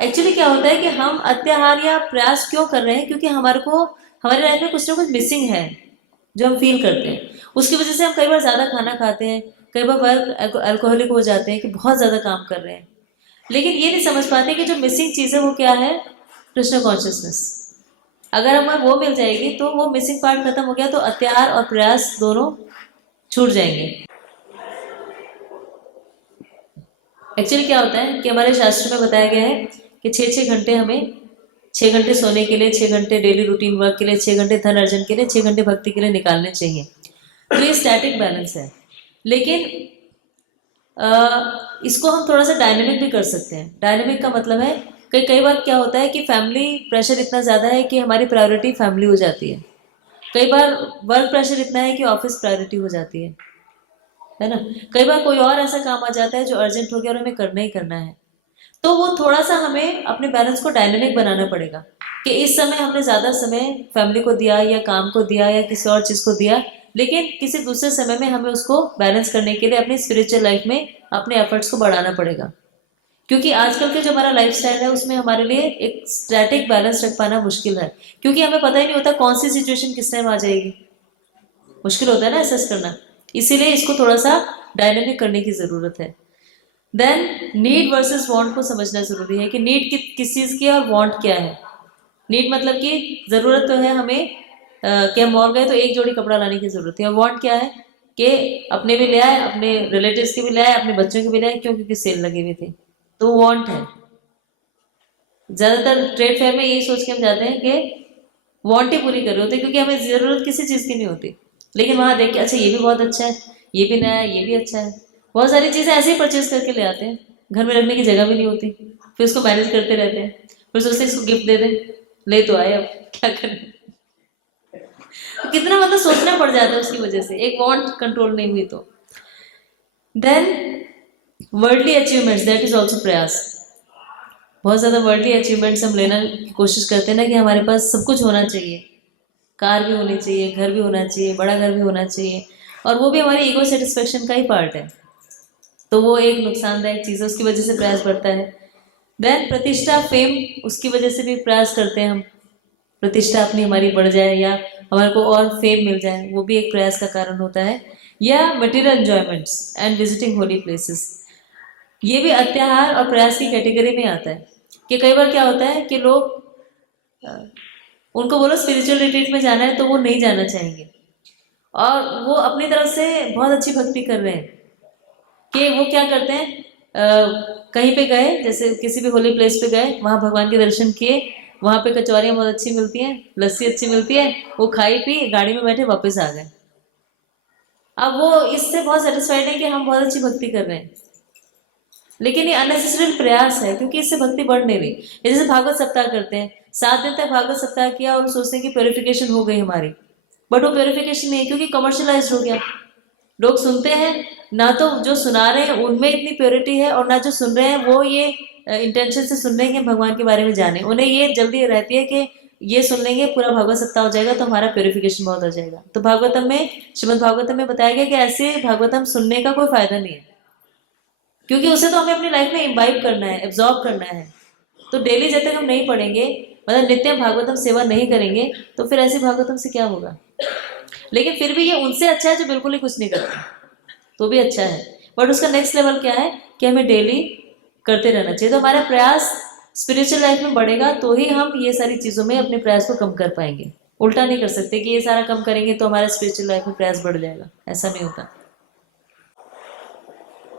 एक्चुअली क्या होता है कि हम अत्याहार या प्रयास क्यों कर रहे हैं? क्योंकि हमारे लाइफ में कुछ ना कुछ मिसिंग है जो हम फील करते हैं। उसकी वजह से हम कई बार ज़्यादा खाना खाते हैं, कई बार वर्क अल्कोहलिक हो जाते हैं कि बहुत ज़्यादा काम कर रहे हैं, लेकिन ये नहीं समझ पाते कि जो मिसिंग चीज़ है वो क्या है? कृष्ण कॉन्शियसनेस। अगर हमें वो मिल जाएगी तो वो मिसिंग पार्ट खत्म हो गया, तो अत्याहार और प्रयास दोनों छूट जाएंगे। एक्चुअली क्या होता है कि हमारे शास्त्र में बताया गया है कि 6-6 घंटे हमें, 6 घंटे सोने के लिए, 6 घंटे डेली रूटीन वर्क के लिए, 6 घंटे धन अर्जन के लिए, 6 घंटे भक्ति के लिए निकालने चाहिए। तो ये स्टैटिक बैलेंस है, लेकिन इसको हम थोड़ा सा डायनेमिक भी कर सकते हैं। डायनेमिक का मतलब है कि कई बार क्या होता है कि फैमिली प्रेशर इतना ज़्यादा है कि हमारी प्रायोरिटी फैमिली हो जाती है। कई बार वर्क प्रेशर इतना है कि ऑफिस प्रायोरिटी हो जाती है ना। कई बार कोई और ऐसा काम आ जाता है जो अर्जेंट हो गया और हमें करना ही करना है, तो वो थोड़ा सा हमें अपने बैलेंस को डायनेमिक बनाना पड़ेगा कि इस समय हमने ज़्यादा समय फैमिली को दिया या काम को दिया या किसी और चीज़ को दिया, लेकिन किसी दूसरे समय में हमें उसको बैलेंस करने के लिए अपनी स्पिरिचुअल लाइफ में अपने एफर्ट्स को बढ़ाना पड़ेगा। क्योंकि आजकल के जो हमारा लाइफस्टाइल है उसमें हमारे लिए एक स्टैटिक बैलेंस रख पाना मुश्किल है, क्योंकि हमें पता ही नहीं होता कौन सी सिचुएशन किस टाइम आ जाएगी। मुश्किल होता है ना असेस करना, इसीलिए इसको थोड़ा सा डायनेमिक करने की ज़रूरत है। देन नीड वर्सेस वांट को समझना जरूरी है कि नीड किस चीज़ की है और वांट क्या है। नीड मतलब कि ज़रूरत तो है हमें कि हम मॉल गए तो एक जोड़ी कपड़ा लाने की ज़रूरत है, और वांट क्या है कि अपने भी ले आए, अपने रिलेटिव्स के भी ले आए, अपने बच्चों के भी ले आए, क्यों? क्योंकि सेल लगी हुई थी, तो वांट है। ज़्यादातर ट्रेड फेयर में यही सोच के हम जाते हैं कि वांट ही पूरी कर रहे होते हैं, क्योंकि हमें ज़रूरत किसी चीज़ की नहीं होती। लेकिन वहाँ देख के अच्छा ये भी बहुत अच्छा है, ये भी नया है, ये भी अच्छा है, बहुत सारी चीज़ें ऐसे ही परचेज करके ले आते हैं, घर में रखने की जगह भी नहीं होती, फिर उसको मैनेज करते रहते हैं, फिर सोचते हैं इसको गिफ्ट दे दें, ले तो आए, अब क्या करें। तो कितना मतलब सोचना पड़ जाता है उसकी वजह से, एक वांट कंट्रोल नहीं हुई तो। Then worldly achievements, that is also प्रयास। बहुत ज़्यादा वर्ल्डली अचीवमेंट्स हम लेना की कोशिश करते हैं ना, कि हमारे पास सब कुछ होना चाहिए, कार भी होनी चाहिए, घर भी होना चाहिए, बड़ा घर भी होना चाहिए, और वो भी हमारी ईगो सेटिस्फेक्शन का ही पार्ट है, तो वो एक नुकसानदायक चीज़ है, उसकी वजह से प्रयास बढ़ता है। देन प्रतिष्ठा, फेम, उसकी वजह से भी प्रयास करते हैं हम, प्रतिष्ठा अपनी हमारी बढ़ जाए या हमारे को और फेम मिल जाए, वो भी एक प्रयास का कारण होता है। या material enjoyments and visiting Holi places, ये भी अत्याहार और प्रयास की कैटेगरी में आता है। कि कई बार क्या होता है कि लोग उनको बोलो स्पिरिचुअल रिट्रीट में जाना है तो वो नहीं जाना चाहेंगे, और वो अपनी तरफ से बहुत अच्छी भक्ति कर रहे हैं, कि वो क्या करते हैं, कहीं पे गए, जैसे किसी भी होली प्लेस पे गए, वहाँ भगवान के दर्शन किए, वहाँ पे कचौरियाँ बहुत अच्छी मिलती हैं, लस्सी अच्छी मिलती है, वो खाई पी, गाड़ी में बैठे वापस आ गए। अब वो इससे बहुत सेटिस्फाइड है कि हम बहुत अच्छी भक्ति कर रहे हैं, लेकिन ये अननेसेसरी प्रयास है, क्योंकि इससे भक्ति बढ़ नहीं रही। जैसे भागवत सप्ताह करते हैं, 7 दिन तक भागवत सप्ताह किया और सोचते हैं कि प्योरिफिकेशन हो गई हमारी, बट वो प्योरिफिकेशन नहीं है, क्योंकि कमर्शलाइज हो गया। लोग सुनते हैं ना, तो जो सुना रहे हैं उनमें इतनी प्योरिटी है, और ना जो सुन रहे हैं वो ये इंटेंशन से सुन रहे हैं कि भगवान के बारे में जाने, उन्हें ये जल्दी रहती है कि ये सुन लेंगे पूरा भागवत सप्ताह हो जाएगा तो हमारा प्योरिफिकेशन बहुत हो जाएगा। तो भागवतम में, श्रीमद् भागवतम में बताया गया कि ऐसे भागवतम सुनने का कोई फायदा नहीं है, क्योंकि उसे तो हमें अपनी लाइफ में इम्बाइब करना है, एब्जॉर्ब करना है। तो डेली जब तक हम नहीं पढ़ेंगे, मतलब नित्य भागवतम सेवा नहीं करेंगे, तो फिर ऐसे भागवतम से क्या होगा। लेकिन फिर भी ये उनसे अच्छा है जो बिल्कुल ही कुछ नहीं करते, तो भी अच्छा है, बट उसका नेक्स्ट लेवल क्या है कि हमें डेली करते रहना चाहिए। तो हमारा प्रयास स्पिरिचुअल लाइफ में बढ़ेगा तो ही हम ये सारी चीज़ों में अपने प्रयास को कम कर पाएंगे। उल्टा नहीं कर सकते कि ये सारा कम करेंगे तो हमारा स्पिरिचुअल लाइफ में प्रयास बढ़ जाएगा, ऐसा नहीं होता।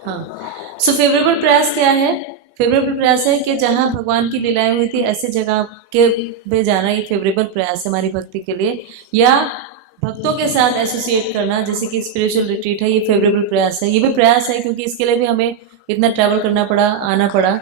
हाँ, सो फेवरेबल प्रयास क्या है? फेवरेबल प्रयास है कि जहाँ भगवान की लीलाएं हुई थी ऐसी जगह के पे जाना, ये फेवरेबल प्रयास है हमारी भक्ति के लिए। या भक्तों के साथ एसोसिएट करना, जैसे कि स्पिरिचुअल रिट्रीट है, ये फेवरेबल प्रयास है। ये भी प्रयास है क्योंकि इसके लिए भी हमें इतना ट्रैवल करना पड़ा, आना पड़ा।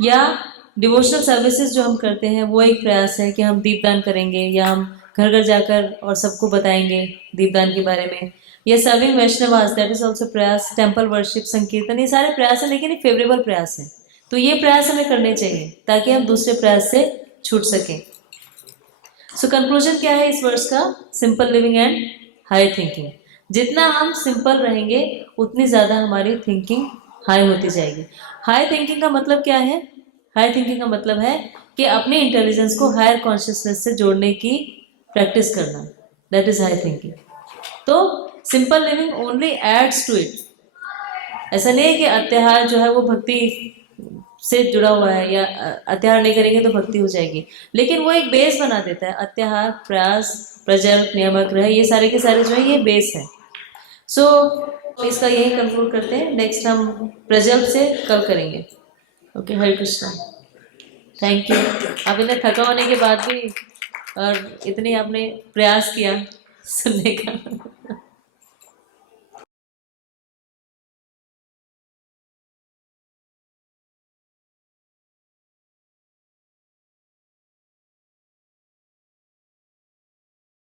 या डिवोशनल सर्विसेज जो हम करते हैं वो एक प्रयास है कि हम दीपदान करेंगे, या हम घर घर जाकर और सबको बताएंगे दीपदान के बारे में। ये serving Vaishnavas, that is also प्रयास। टेम्पल वर्शिप, संकीर्तन, ये सारे प्रयास हैं, लेकिन ये फेवरेबल प्रयास है। तो ये प्रयास हमें करने चाहिए ताकि हम दूसरे प्रयास से छूट सकें। सो कंक्लूजन क्या है इस वर्ष का? Simple living and high thinking. जितना हम सिंपल रहेंगे उतनी ज़्यादा हमारी थिंकिंग हाई होती जाएगी। हाई थिंकिंग का मतलब क्या है? हाई थिंकिंग का मतलब है कि अपनी इंटेलिजेंस को हायर कॉन्शियसनेस से जोड़ने की प्रैक्टिस करना, दैट इज हाई थिंकिंग। तो simple living only adds to it. ऐसा नहीं है कि अत्याहार जो है वो भक्ति से जुड़ा हुआ है, या अत्याहार नहीं करेंगे तो भक्ति हो जाएगी, लेकिन वो एक बेस बना देता है। अत्याहार, प्रयास, प्रजल्प, नियामक ग्रह, ये सारे के सारे जो है ये बेस है। सो इसका यही कंक्लूड करते हैं। नेक्स्ट हम प्रजल्प से कल करेंगे। Okay, Hare Krishna, thank you. अब इन्हें थका होने के बाद भी और इतनी आपने प्रयास किया सुनने का।